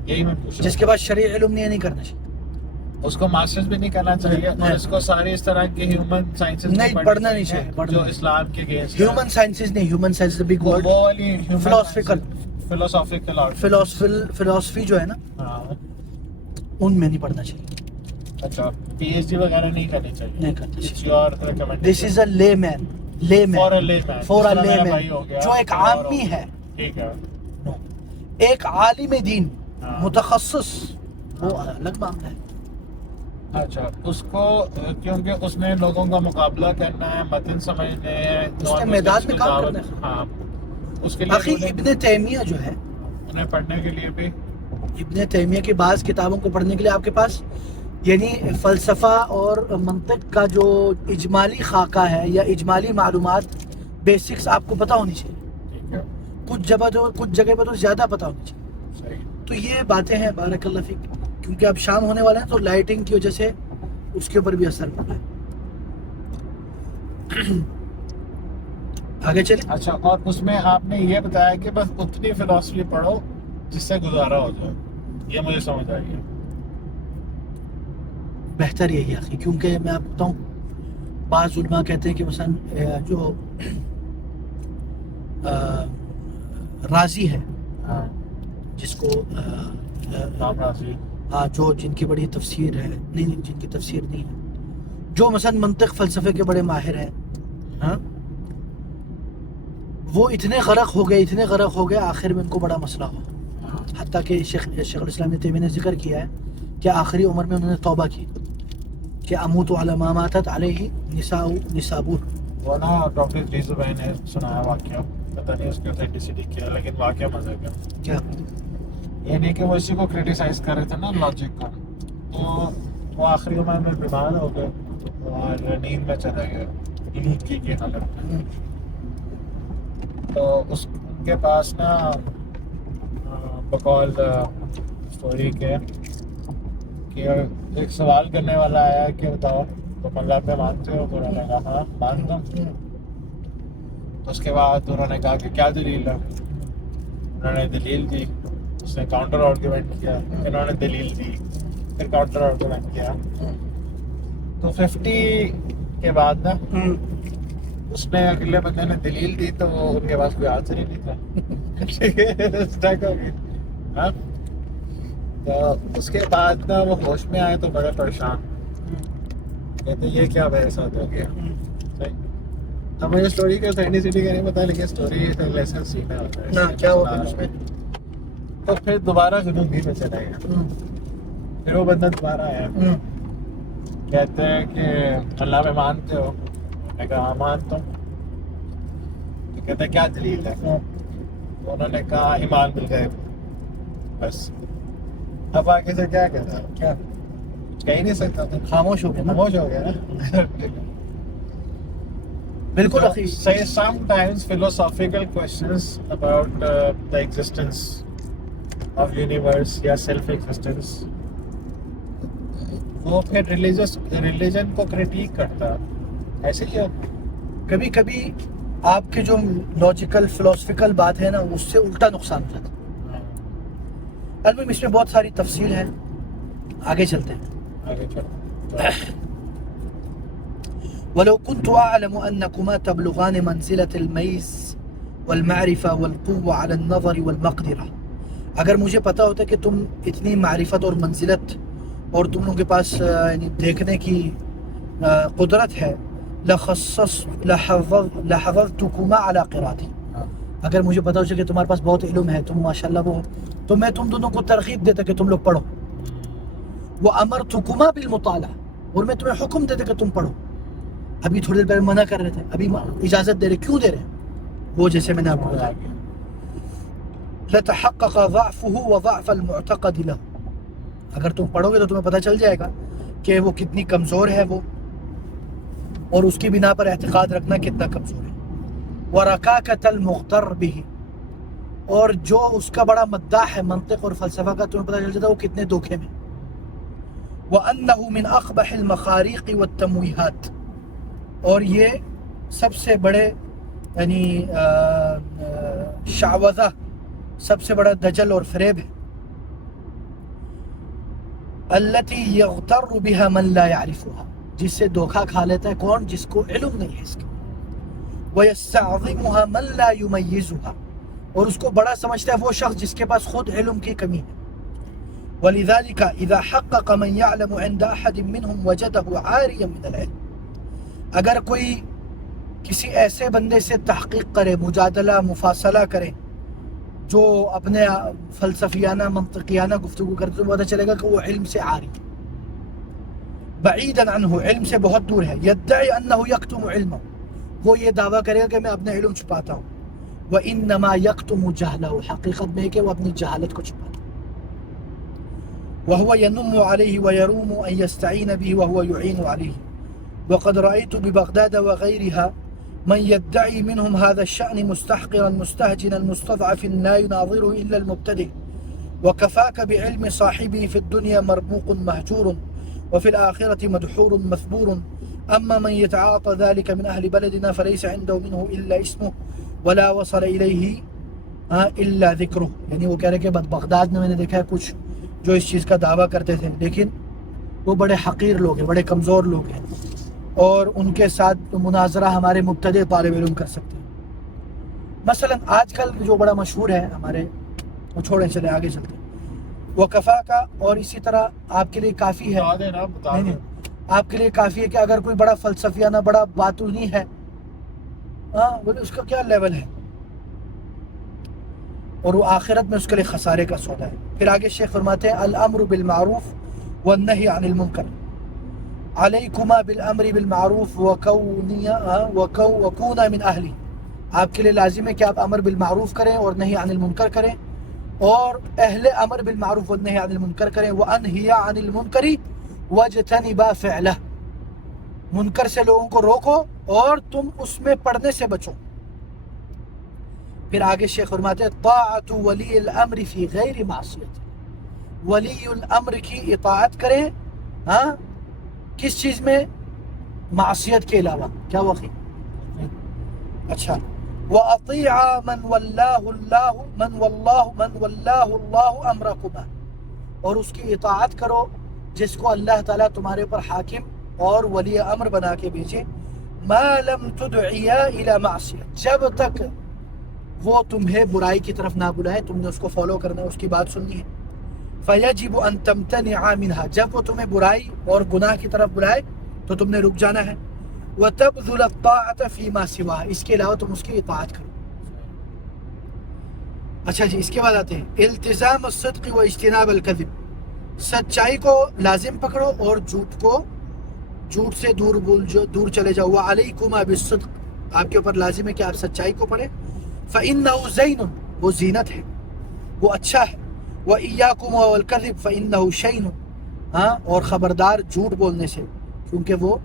یہی میں پوچھ رہا جس کے پاس شرعی علم نہیں کرنا چاہیے. اس کو ماسٹرز بھی نہیں کرنا چاہیے، اور اس کو ساری اس طرح کے ہیومن سائنسز نہیں پڑھنا نہیں چاہیے. جو اسلام کے اگینسٹ ہیومن سائنسز نہیں، ہیومن سائنس بگ ورڈ. وہ والی فلاسفی جو ہے نا ہاں. ان میں نہیں پڑھنا چاہیے. اچھا، پی ایچ ڈی وغیرہ نہیں کرنی چاہیے. نہیں کرنا چاہیے. It's your recommendation. دس از اے لے مین، For a layman. فور اے جس طرح لے میرا مین بھائی ہو گیا. جو ایک عامی ہے. ٹھیک ہے. ایک عالم دین ہاں. متخصص وہ الگ معاملہ ہے. اچھا، اس کو کیونکہ اس نے لوگوں کا مقابلہ کرنا ہے، متن سمجھنے ہیں، اس نے میدان میں کام کرنا ہے. ہاں، اس کے لیے آخر ابن تیمیہ جو ہے، انہیں پڑھنے کے لیے بھی ابن تیمیہ کی بعض کتابوں کو پڑھنے کے لیے آپ کے پاس یعنی فلسفہ اور منطق کا جو اجمالی خاکہ ہے یا اجمالی معلومات بیسکس آپ کو پتہ ہونی چاہیے. ٹھیک ہے. کچھ جگہ پہ تو زیادہ پتہ ہونی چاہیے. صحیح. تو یہ باتیں ہیں بارک اللہ فیک. کیونکہ اب شام ہونے والے ہیں تو لائٹنگ کی وجہ سے اس کے اوپر بھی اثر پڑ رہا ہے. آگے چلیں. اچھا، اور اس میں آپ نے یہ بتایا کہ بس اتنی فلاسفی پڑھو جس سے گزارا ہو جائے، یہ مجھے سمجھ آئی ہے. بہتر یہی ہے آخری، کیونکہ میں آپ کو بتاؤں بعض علماء کہتے ہیں کہ مثلا جو راضی ہے، ہاں. جس کو نام راضی. جو جن کی بڑی تفسیر ہے، نہیں جن کی تفسیر نہیں ہے، جو مثلا منطق فلسفے کے بڑے ماہر ہیں، ہاں وہ اتنے غرق ہو گئے آخر میں ان کو بڑا مسئلہ ہو. حتیٰ کہ شیخ الاسلام ابن تیمیہ نے ذکر کیا ہے کہ آخری عمر میں انہوں نے توبہ کی کہ اموت علی ما ماتت علیہ نساء نسابور. وہ نا ڈاکٹر جیزو بھائی نے سنایا واقعہ، پتہ نہیں اس کی اوتھینٹسٹی کیا، لیکن واقعہ مزے کا. کیا؟ یہ نہیں کہ وہ اسی کو کرٹیسائز کر رہے تھے نا لاجک کا، تو وہ آخری عمر میں بیمار ہو گئے اور نیند میں چلے گئے، نیند کی حالت میں. تو ان کے پاس نا بقول اسٹوری کے کہ ایک سوال کرنے والا آیا کہ بتاؤ تم اللہ پہ مانتے ہو؟ تو انہوں نے کہا ہاں مانتا ہوں. تو اس کے بعد انہوں نے کہا کہ کیا دلیل ہے؟ انہوں نے دلیل دی. اس نے کاؤنٹر آرگیومنٹ کیا، انہوں نے دلیل دی، پھر کاؤنٹر آرگیومنٹ کیا. تو 50 کے بعد نا اس میں اگلے بندے نے دلیل دی تو وہ ان کے پاس کوئی آنسر ہی نہیں تھا. اسٹک ہو گئی. ہاں، تو اس کے بعد نا وہ ہوش میں آئے تو بڑے پریشان، کہتے یہ کیا میرے ساتھ ہو گیا. اب مجھے اسٹوری کی اوتھینٹسٹی کا نہیں پتا، لیکن اسٹوری لیسن سیکھنا ہوتا ہے. کیا ہوا پھر اس میں؟ تو پھر دوبارہ جنوبی میں چلا گیا. پھر وہ بندہ دوبارہ آیا کہتے ہیں کہ اللہ میں مانتے ہو؟ میں نے کہا ہاں مانتا ہوں. تو کہتے ہیں کیا دلیل ہے؟ تو انہوں نے کہا ایمان بالغیب. بس اب آگے سے کیا کہتا ہے؟ کیا کچھ کہہ ہی نہیں سکتا تھا. خاموش ہو گیا نا. خاموش ہو گیا نا. بالکل اخی. Say sometimes philosophical questions about the existence of universe یا self existence وہ پھر religion کو critique کرتا ایسے ہی ہوتا. کبھی کبھی آپ کے جو لاجیکل فلاسفیکل بات ہے نا اس سے الٹا نقصان اٹھاتا ہے. المهم اس میں بہت ساری تفصیل ہے, آگے چلتے ہیں. آگے چلو. ولو كنت أعلم أنكما تبلغان منزلة الميز والمعرفة والقوة على النظر والمقدرة, اگر مجھے پتا ہوتا کہ تم اتنی معرفت اور منزلت اور تم لوگوں کے پاس یعنی دیکھنے کی قدرت ہے, لحفظتكما على قراءتي, اگر مجھے پتا ہوتا کہ تمہارے پاس بہت علم ہے, تم ماشاءاللہ وہ, تو میں تم دونوں کو ترغیب دیتا کہ تم لوگ پڑھو. وأمرتكما بالمطالعة, اور میں تمہیں حکم دیتا کہ تم پڑھو. ابھی تھوڑی دیر پہلے منع کر رہے تھے, ابھی اجازت دے رہے, کیوں دے رہے ہیں؟ وہ جیسے میں نے آپ کو بتایا. لتحقق ضعفه وضعف المعتقد له, اگر تم پڑھو گے تو تمہیں پتہ چل جائے گا کہ وہ کتنی کمزور ہے وہ, اور اس کی بنا پر اعتقاد رکھنا کتنا کمزور ہے. ورکاکۃ المغتر به, اور جو اس کا بڑا مداح ہے منطق اور فلسفہ کا, تمہیں پتہ چل جاتا ہے وہ کتنے دھوکے میں. وأنه من أقبح المخاريق والتمويهات, اور یہ سب سے بڑے یعنی شعوذہ, سب سے بڑا دجل اور فریب ہے. التي يغتر بها من لا يعرفها, جس سے دھوکہ کھا لیتا ہے کون؟ جس کو علم نہیں ہے اس کا. ويستعظمها من لا يميزها, اور اس کو بڑا سمجھتا ہے وہ شخص جس کے پاس خود علم کی کمی ہے. ولذلك إذا حقق من يعلم عند أحد منهم وجده عاريا من العلم, اگر کوئی کسی ایسے بندے سے تحقیق کرے, مجادلہ مفاصلہ کرے, جو اپنے فلسفیانہ منطقیانہ گفتگو کرتے, تو پتہ چلے گا کہ وہ علم سے عاری, بعیدا عنہ, علم سے بہت دور ہے. يدعي أنه يكتم علمه, وہ یہ دعویٰ کرے گا کہ میں اپنا علم چھپاتا ہوں. وإنما يكتم جهله, حقیقت میں ہے کہ وہ اپنی جہالت کو چھپاتا ہے. وهو ينم عليه ويروم أن يستعين به وهو يعين عليه. وقد رأيت ببغداد وغيرها من يدعي منهم هذا الشأن مستحقرا مستهجنا مستضعف لا يناظره إلا المبتدئ, وكفاك بعلم صاحبه في الدنيا مرموق مهجور وفي الآخرة مدحور مثبور. أما من يتعاطى ذلك من أهل بلدنا فليس عنده منه إلا اسمه ولا وصل إليه إلا ذكره. یعنی وہ کہہ رہے کہ بغداد میں نے دیکھا ہے کچھ جو اس چیز کا دعویٰ کرتے تھے, لیکن وہ بڑے حقیر لوگ ہیں, بڑے کمزور لوگ ہیں, اور ان کے ساتھ مناظرہ ہمارے مبتدئ طالب علم کر سکتے ہیں. مثلا آج کل جو بڑا مشہور ہے ہمارے, وہ چھوڑیں, چلیں آگے چلتے ہیں. وہ کفا کا, اور اسی طرح آپ کے لیے کافی ہے, نہیں, آپ کے لیے کافی ہے کہ اگر کوئی بڑا فلسفیانہ بڑا باطنی ہے, بولے اس کا کیا لیول ہے, اور وہ آخرت میں اس کے لیے خسارے کا سودا ہے. پھر آگے شیخ فرماتے ہیں الامر بالمعروف والنہی عن المنکر. علیکما بالامر بالمعروف وکونا من اہلی, آپ کے لیے لازم ہے کہ آپ امر بالمعروف کریں اور نہی عن المنکر کریں, اور اہل امر بالمعروف والنہی عن المنکر کریں. وانہی عن المنکر واجتنبا فعلہ, منکر سے لوگوں کو روکو اور تم اس میں پڑھنے سے بچو. پھر آگے شیخ فرماتے ہیں طاعت ولی الامر فی غیر معصیت, ولی الامر کی اطاعت کریں, کس چیز میں؟ معصیت کے علاوہ. کیا وقی؟ اچھا. وَأَطِيعَا مَنْ وَلَّاهُ اللَّهُ أَمْرَكُمَا, اور اس کی اطاعت کرو جس کو اللہ تعالیٰ تمہارے پر حاکم اور ولی امر بنا کے بھیجے. مَا لَمْ تُدْعِيَا إِلَى مَعْصِيَةٍ, جب تک وہ تمہیں برائی کی طرف نہ بلائے, تم نے اس کو فالو کرنا ہے, اس کی بات سننی ہے. فَيَجِبُ أَن تَمْتَنِعَ مِنْهَا, جب وہ تمہیں برائی اور گناہ کی طرف بلائے تو تم نے رک جانا ہے. وَتَبْذُلَ الطَّاعَةَ فِي مَا سِوَاهَا, اس کے علاوہ تم اس کی اطاعت کرو. اچھا جی, اس کے بعد آتے ہیں التزام الصدق واجتناب الکذب, سچائی کو لازم پکڑو اور جھوٹ کو جھوٹ سے دور چلے جاؤ. وعلیکما بالصدق, آپ کے اوپر لازم ہے کہ آپ سچائی کو پڑھیں. فإنه زین, وہ زینت ہے, وہ اچھا ہے. وإیاکما والکذب فإنه شین, ہاں, اور خبردار جھوٹ بولنے سے کیونکہ وہ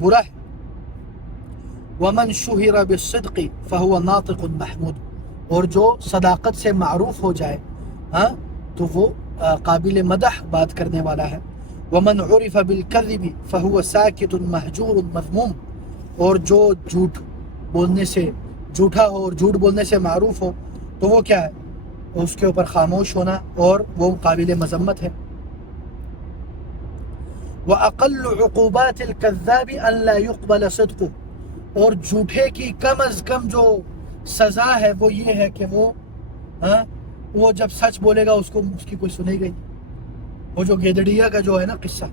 برا ہے. ومن شہر بالصدق فهو ناطق محمود, اور جو صداقت سے معروف ہو جائے ہاں تو وہ قابل مدح بات کرنے والا ہے. ومن عرف بالکذب فهو ساکت مہجور مذموم, اور جو جھوٹا ہو اور جھوٹ بولنے سے معروف ہو تو وہ کیا ہے, اس کے اوپر خاموش ہونا اور وہ قابل مذمت ہے. وأقل عقوبات الكذاب أن لا يقبل صدقه, اور جھوٹے کی کم از کم جو سزا ہے وہ یہ ہے کہ وہ جب سچ بولے گا اس کی کوئی سنے گا نہیں. وہ جو گیدڑیا کا جو ہے نا قصہ,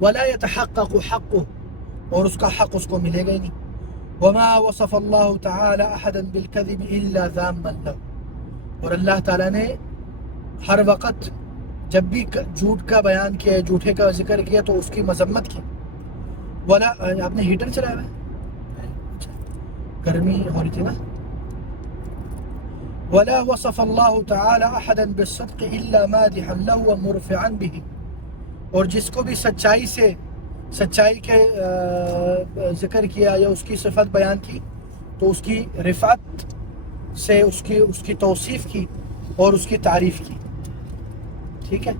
ولا يتحقق حقه, اور اس کا حق اس کو ملے گا ہی نہیں. وما وصف اللہ تعالی احدا بالكذب الا ذاما له, اور اللہ تعالیٰ نے ہر وقت جب بھی جھوٹ کا بیان کیا ہے, جھوٹے کا ذکر کیا تو اس کی مذمت کی. ولا, آپ نے ہیٹر چلایا ہے, گرمی ہو رہی تھی نا. ولا وصف اللہ تعالی احدا بالصدق الا مادحا له ومرفعا به, اور جس کو بھی سچائی کے ذکر کیا یا اس کی صفت بیان کی تو اس کی رفعت سے اس کی توصیف کی اور اس کی تعریف کی. ٹھیک ہے,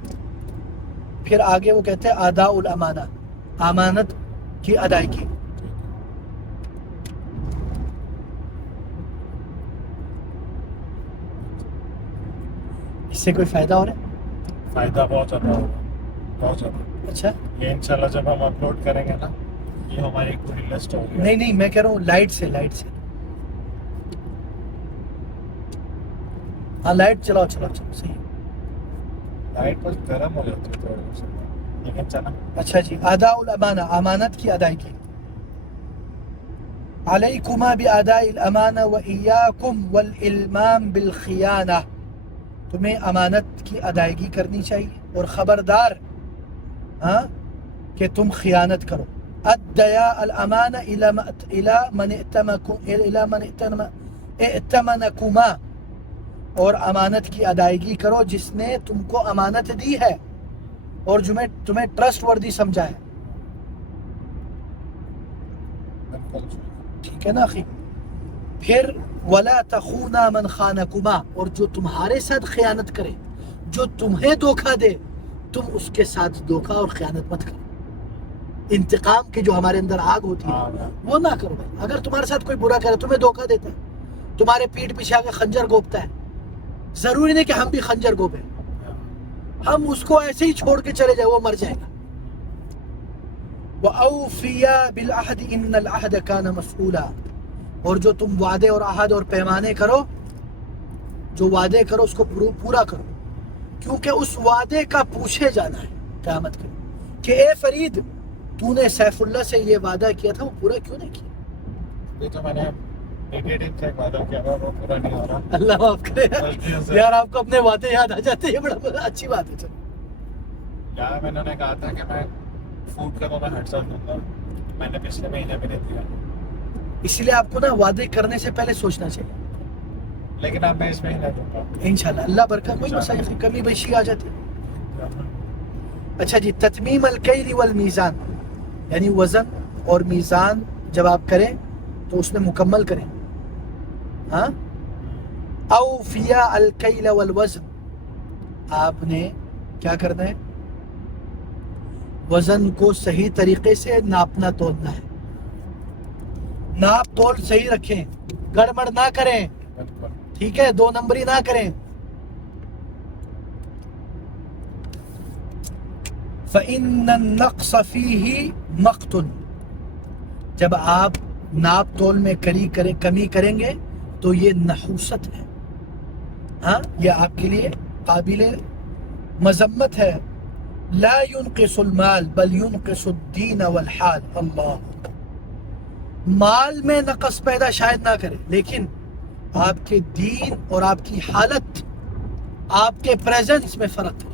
پھر آگے وہ کہتے ہیں اداء الامانہ, امانت کی ادائیگی. اس سے کوئی فائدہ ہو رہا ہے؟ فائدہ بہت زیادہ ہوگا, بہت زیادہ. اچھا, یہ انشاءاللہ جب ہم اپلوڈ کریں گے نا, یہ ہماری ایک پوری لسٹ ہوگی. نہیں میں کہہ رہا ہوں لائٹ سے ہاں, لائٹ چلاؤ صحیح. لائٹ بس گرم ہو جاتی ہے تھوڑی سی, لیکن چلا. اچھا جی, اداء الامانہ, امانت کی ادائیگی. علیکما باداء الامانہ وایاکم والالمام بالخیانہ, تمہیں امانت کی ادائیگی کرنی چاہیے اور خبردار کہ تم خیانت کرو. ادیا الامانہ الی من ائتمنکما, اور امانت کی ادائیگی کرو جس نے تم کو امانت دی ہے اور تمہیں ٹرسٹ وردی سمجھا ہے. ٹھیک ہے نا اخی. پھر ولا تخونا من خانکما, اور جو تمہارے ساتھ خیانت کرے, جو تمہیں دھوکہ دے, تم اس کے ساتھ دھوکہ اور خیانت مت کرو. انتقام کی جو ہمارے اندر آگ ہوتی ہے وہ نہ کرو بھائی. اگر تمہارے ساتھ کوئی برا کرے, تمہیں دھوکہ دیتا ہے, تمہارے پیٹھ پیچھے آگے خنجر گھونپتا ہے, ضروری نہیں کہ ہم بھی خنجر گھونپیں, ہم اس کو ایسے ہی چھوڑ کے چلے جائیں, وہ مر جائے گا. وَأَوْفِيَا بِالْعَهْدِ إِنَّ الْعَهْدَ كَانَ مَسْئُولًا, اور جو تم وعدے اور عہد اور پیمانے کرو, جو وعدے کرو اس کو پورا کرو, کیونکہ اس وعدے کا پوچھے جانا ہے قیامت کے کہ اے فرید, تو نے سیف اللہ سے یہ وعدہ کیا تھا, وہ پورا کیوں نہیں کیا؟ یہ تو میں نے ایک وعدہ کیا تھا, وہ پورا نہیں ہو رہا. اللہ معاف کرے یار, آپ کو اپنے وعدے یاد آ جاتے ہیں, بڑا اچھی بات ہے. چلو یار, میں نے کہا تھا کہ میں فوڈ کا تو میں ہر سال دوں گا, میں نے پچھلے مہینے میں نہیں دیا. اس لیے آپ کو نا وعدے کرنے سے پہلے سوچنا چاہیے. لیکن اب میں اس مہینے دوں گا انشاءاللہ, اللہ برکت. کوئی مسئلہ کمی بیشی آ جاتی ہے. اچھا جی, تتمیم الکیل والمیزان, یعنی وزن اور میزان جب آپ کریں تو اس میں مکمل کریں. ہاں, اوفیا الکیل والوزن, آپ نے کیا کرنا ہے, وزن کو صحیح طریقے سے ناپنا تولنا ہے. ناپ تول صحیح رکھیں, گڑبڑ نہ کریں. ٹھیک ہے, 2 نمبری نہ کریں. فَإِنَّ النَّقْصَ فِيهِ مَقْتٌ, جب آپ ناپ تول میں کمی کریں گے تو یہ نحوست ہے. ہاں, یہ آپ کے لیے قابل مذمت ہے. لا ينقص المال بل ينقص الدین والحال. اللہ, مال میں نقص پیدا شاید نہ کرے, لیکن آپ کے دین اور آپ کی حالت, آپ کے پریزنس میں فرق ہے,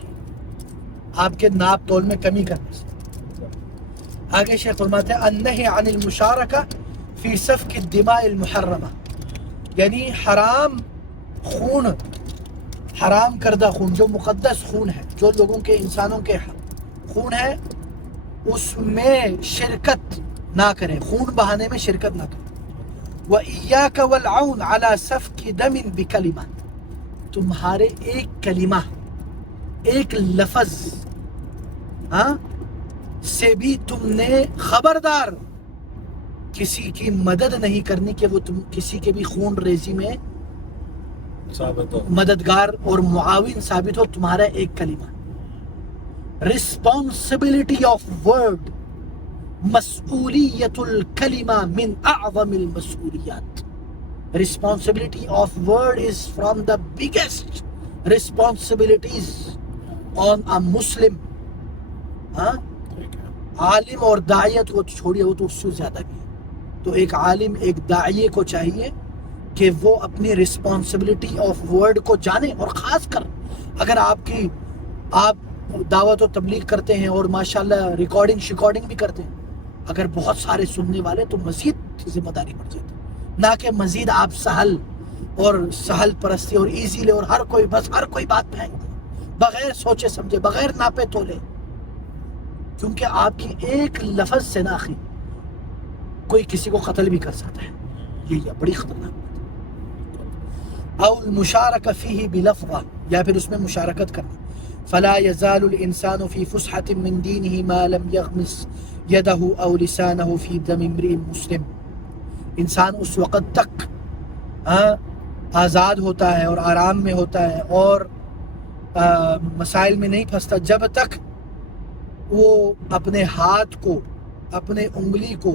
آپ کے ناپ تول میں کمی کرنے سے. آگے شیخ فرماتے ہیں النہی عن المشارکہ فی سفک الدماء المحرمہ، یعنی حرام خون، حرام کردہ خون، جو مقدس خون ہے، جو لوگوں کے انسانوں کے خون ہے، اس میں شرکت نہ کریں، خون بہانے میں شرکت نہ کریں۔ وَإِيَّاكَ وَالْعَوْنَ عَلَى سَفْكِ دَمٍ بِكَلِمَةٍ، تمہارے ایک کلمہ، ایک لفظ سے بھی تم نے خبردار کسی کی مدد نہیں کرنی کہ وہ تم کسی کے بھی خون ریزی میں ثابت ہو۔ مددگار اور معاون ثابت ہو تمہارا ایک کلمہ۔ responsibility of word، مسئولیت الکلمہ من اعظم المسئولیات۔ responsibility of word is from the biggest responsibilities on a Muslim۔ عالم اور داعیت کو چھوڑیے، وہ تو اس سے زیادہ بھی ہے۔ تو ایک عالم، ایک داعیے کو چاہیے کہ وہ اپنی رسپانسبلٹی آف ورڈ کو جانے، اور خاص کر اگر آپ دعوت و تبلیغ کرتے ہیں اور ماشاءاللہ ریکارڈنگ بھی کرتے ہیں، اگر بہت سارے سننے والے تو مزید ذمہ داری بڑھ جاتی ہے، نہ کہ مزید آپ سہل پرستی اور ایزیلی اور ہر کوئی بات پھینک دے بغیر سوچے سمجھے، بغیر ناپے تولے، کیونکہ آپ کی ایک لفظ سے نہ آخری کوئی کسی کو قتل بھی کر سکتا ہے، یہ بڑی خطرناک بات ہے۔ او المشارکہ فیہ بلفظہ، یا پھر اس میں مشارکت کرنا۔ فلا يزال الانسان فی فسحة من دینہ ما لم یغمس یدہ او لسانہ فی دم امرئ مسلم، انسان اس وقت تک آزاد ہوتا ہے اور آرام میں ہوتا ہے اور مسائل میں نہیں پھنستا جب تک وہ اپنے ہاتھ کو، اپنے انگلی کو،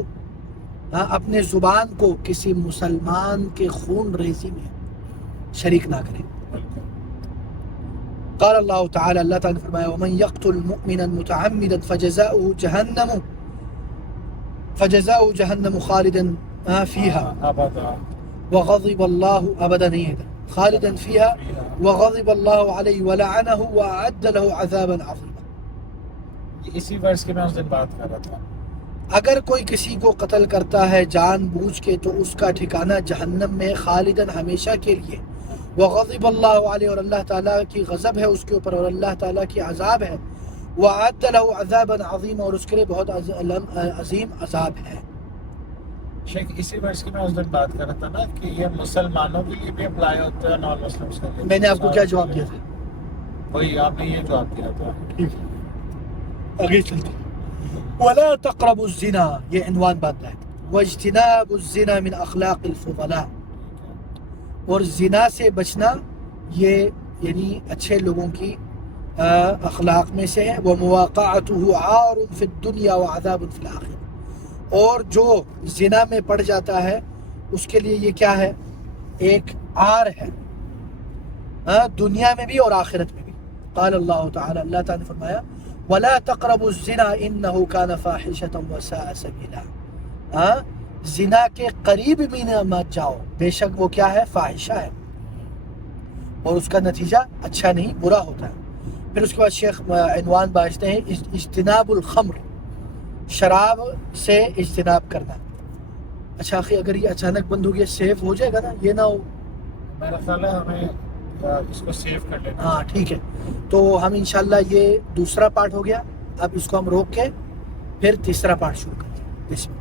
اپنے زبان کو کسی مسلمان کے خون ریزی میں شریک نہ کرے۔ قال اللہ تعالی، اللہ تعالی نے فرمایا وَمَنْ يَقْتُلْ مُؤْمِنًا مُتَعَمِّدًا فَجَزَاؤُهُ جَهَنَّمُ خَالِدًا فِيهَا وَغَضِبَ اللَّهُ أَبَدًا نہیں خالدًا فِيهَا وَغَضِبَ اللَّهُ عَلَيْهِ وَلَعَنَهُ وَأَعَدَّ لَهُ عَذَابًا عَظِيمًا۔ اسی ورس کی میں اس دن بات کر رہا تھا، اگر کوئی کسی کو قتل کرتا ہے جان بوجھ کے تو اس کا ٹھکانہ جہنم میں خالداً ہمیشہ کے لیے، وغضب اللہ علیہ، اور اللہ تعالیٰ کی غضب ہے اس کے اوپر اور اللہ تعالیٰ کی عذاب ہے، وَأَعَدَّ لَهُ عَذَابًا عَظِيمًا، اور اس کے لیے بہت عظیم عذاب ہے۔ شیخ اسی ورس کی میں اس دن بات کر رہا تھا نا کہ یہ مسلمانوں کے لیے بھی اپلائی ہوتا ہے، نان مسلمس کے لیے۔ میں نے آپ کو کیا جواب دیا تھا؟ وہی آپ نے یہ جواب دیا تھا۔ ٹھیک ہے، آگے چلتے ہیں۔ وَلَا تَقْرَبُوا الزِّنَا، یہ عنوان بات ہے، وَاجْتِنَابُ الزِّنَا مِنْ أَخْلَاقِ الْفُضَلَاءِ، اور زنا سے بچنا یہ یعنی اچھے لوگوں کی اخلاق میں سے ہے۔ وَمُوَاقَعَتُهُ عَارٌ فِي الدُّنْيَا وَعَذَابٌ فِي الْآخِرَةِ، اور جو زنا میں پڑ جاتا ہے اس کے لیے یہ کیا ہے؟ ایک عار ہے، دنیا میں بھی اور آخرت میں بھی۔ قال اللہ تعالی، اللہ تعالی نے فرمایا وَلَا تَقْرَبُوا الزِّنَا إِنَّهُ كَانَ فَاحِشَةً وَسَاءَ سَبِيلًا، زنا کے قریب بھی نہ مت جاؤ، بے شک وہ کیا ہے؟ فاحشہ ہے، اور اس کا نتیجہ اچھا نہیں، برا ہوتا ہے۔ پھر اس کے بعد شیخ عنوان بھاجتے ہیں اجتناب الخمر، شراب سے اجتناب کرنا۔ اچھا آخری اگر یہ اچانک بند ہو گیا سیف ہو جائے گا نا، یہ نہ ہو؟ میرا خیال ہے ہمیں اس کو سیو کر لینا۔ ہاں ٹھیک ہے، تو ہم انشاءاللہ یہ دوسرا پارٹ ہو گیا، اب اس کو ہم روک کے پھر تیسرا پارٹ شروع کرتے ہیں۔ بسم اللہ۔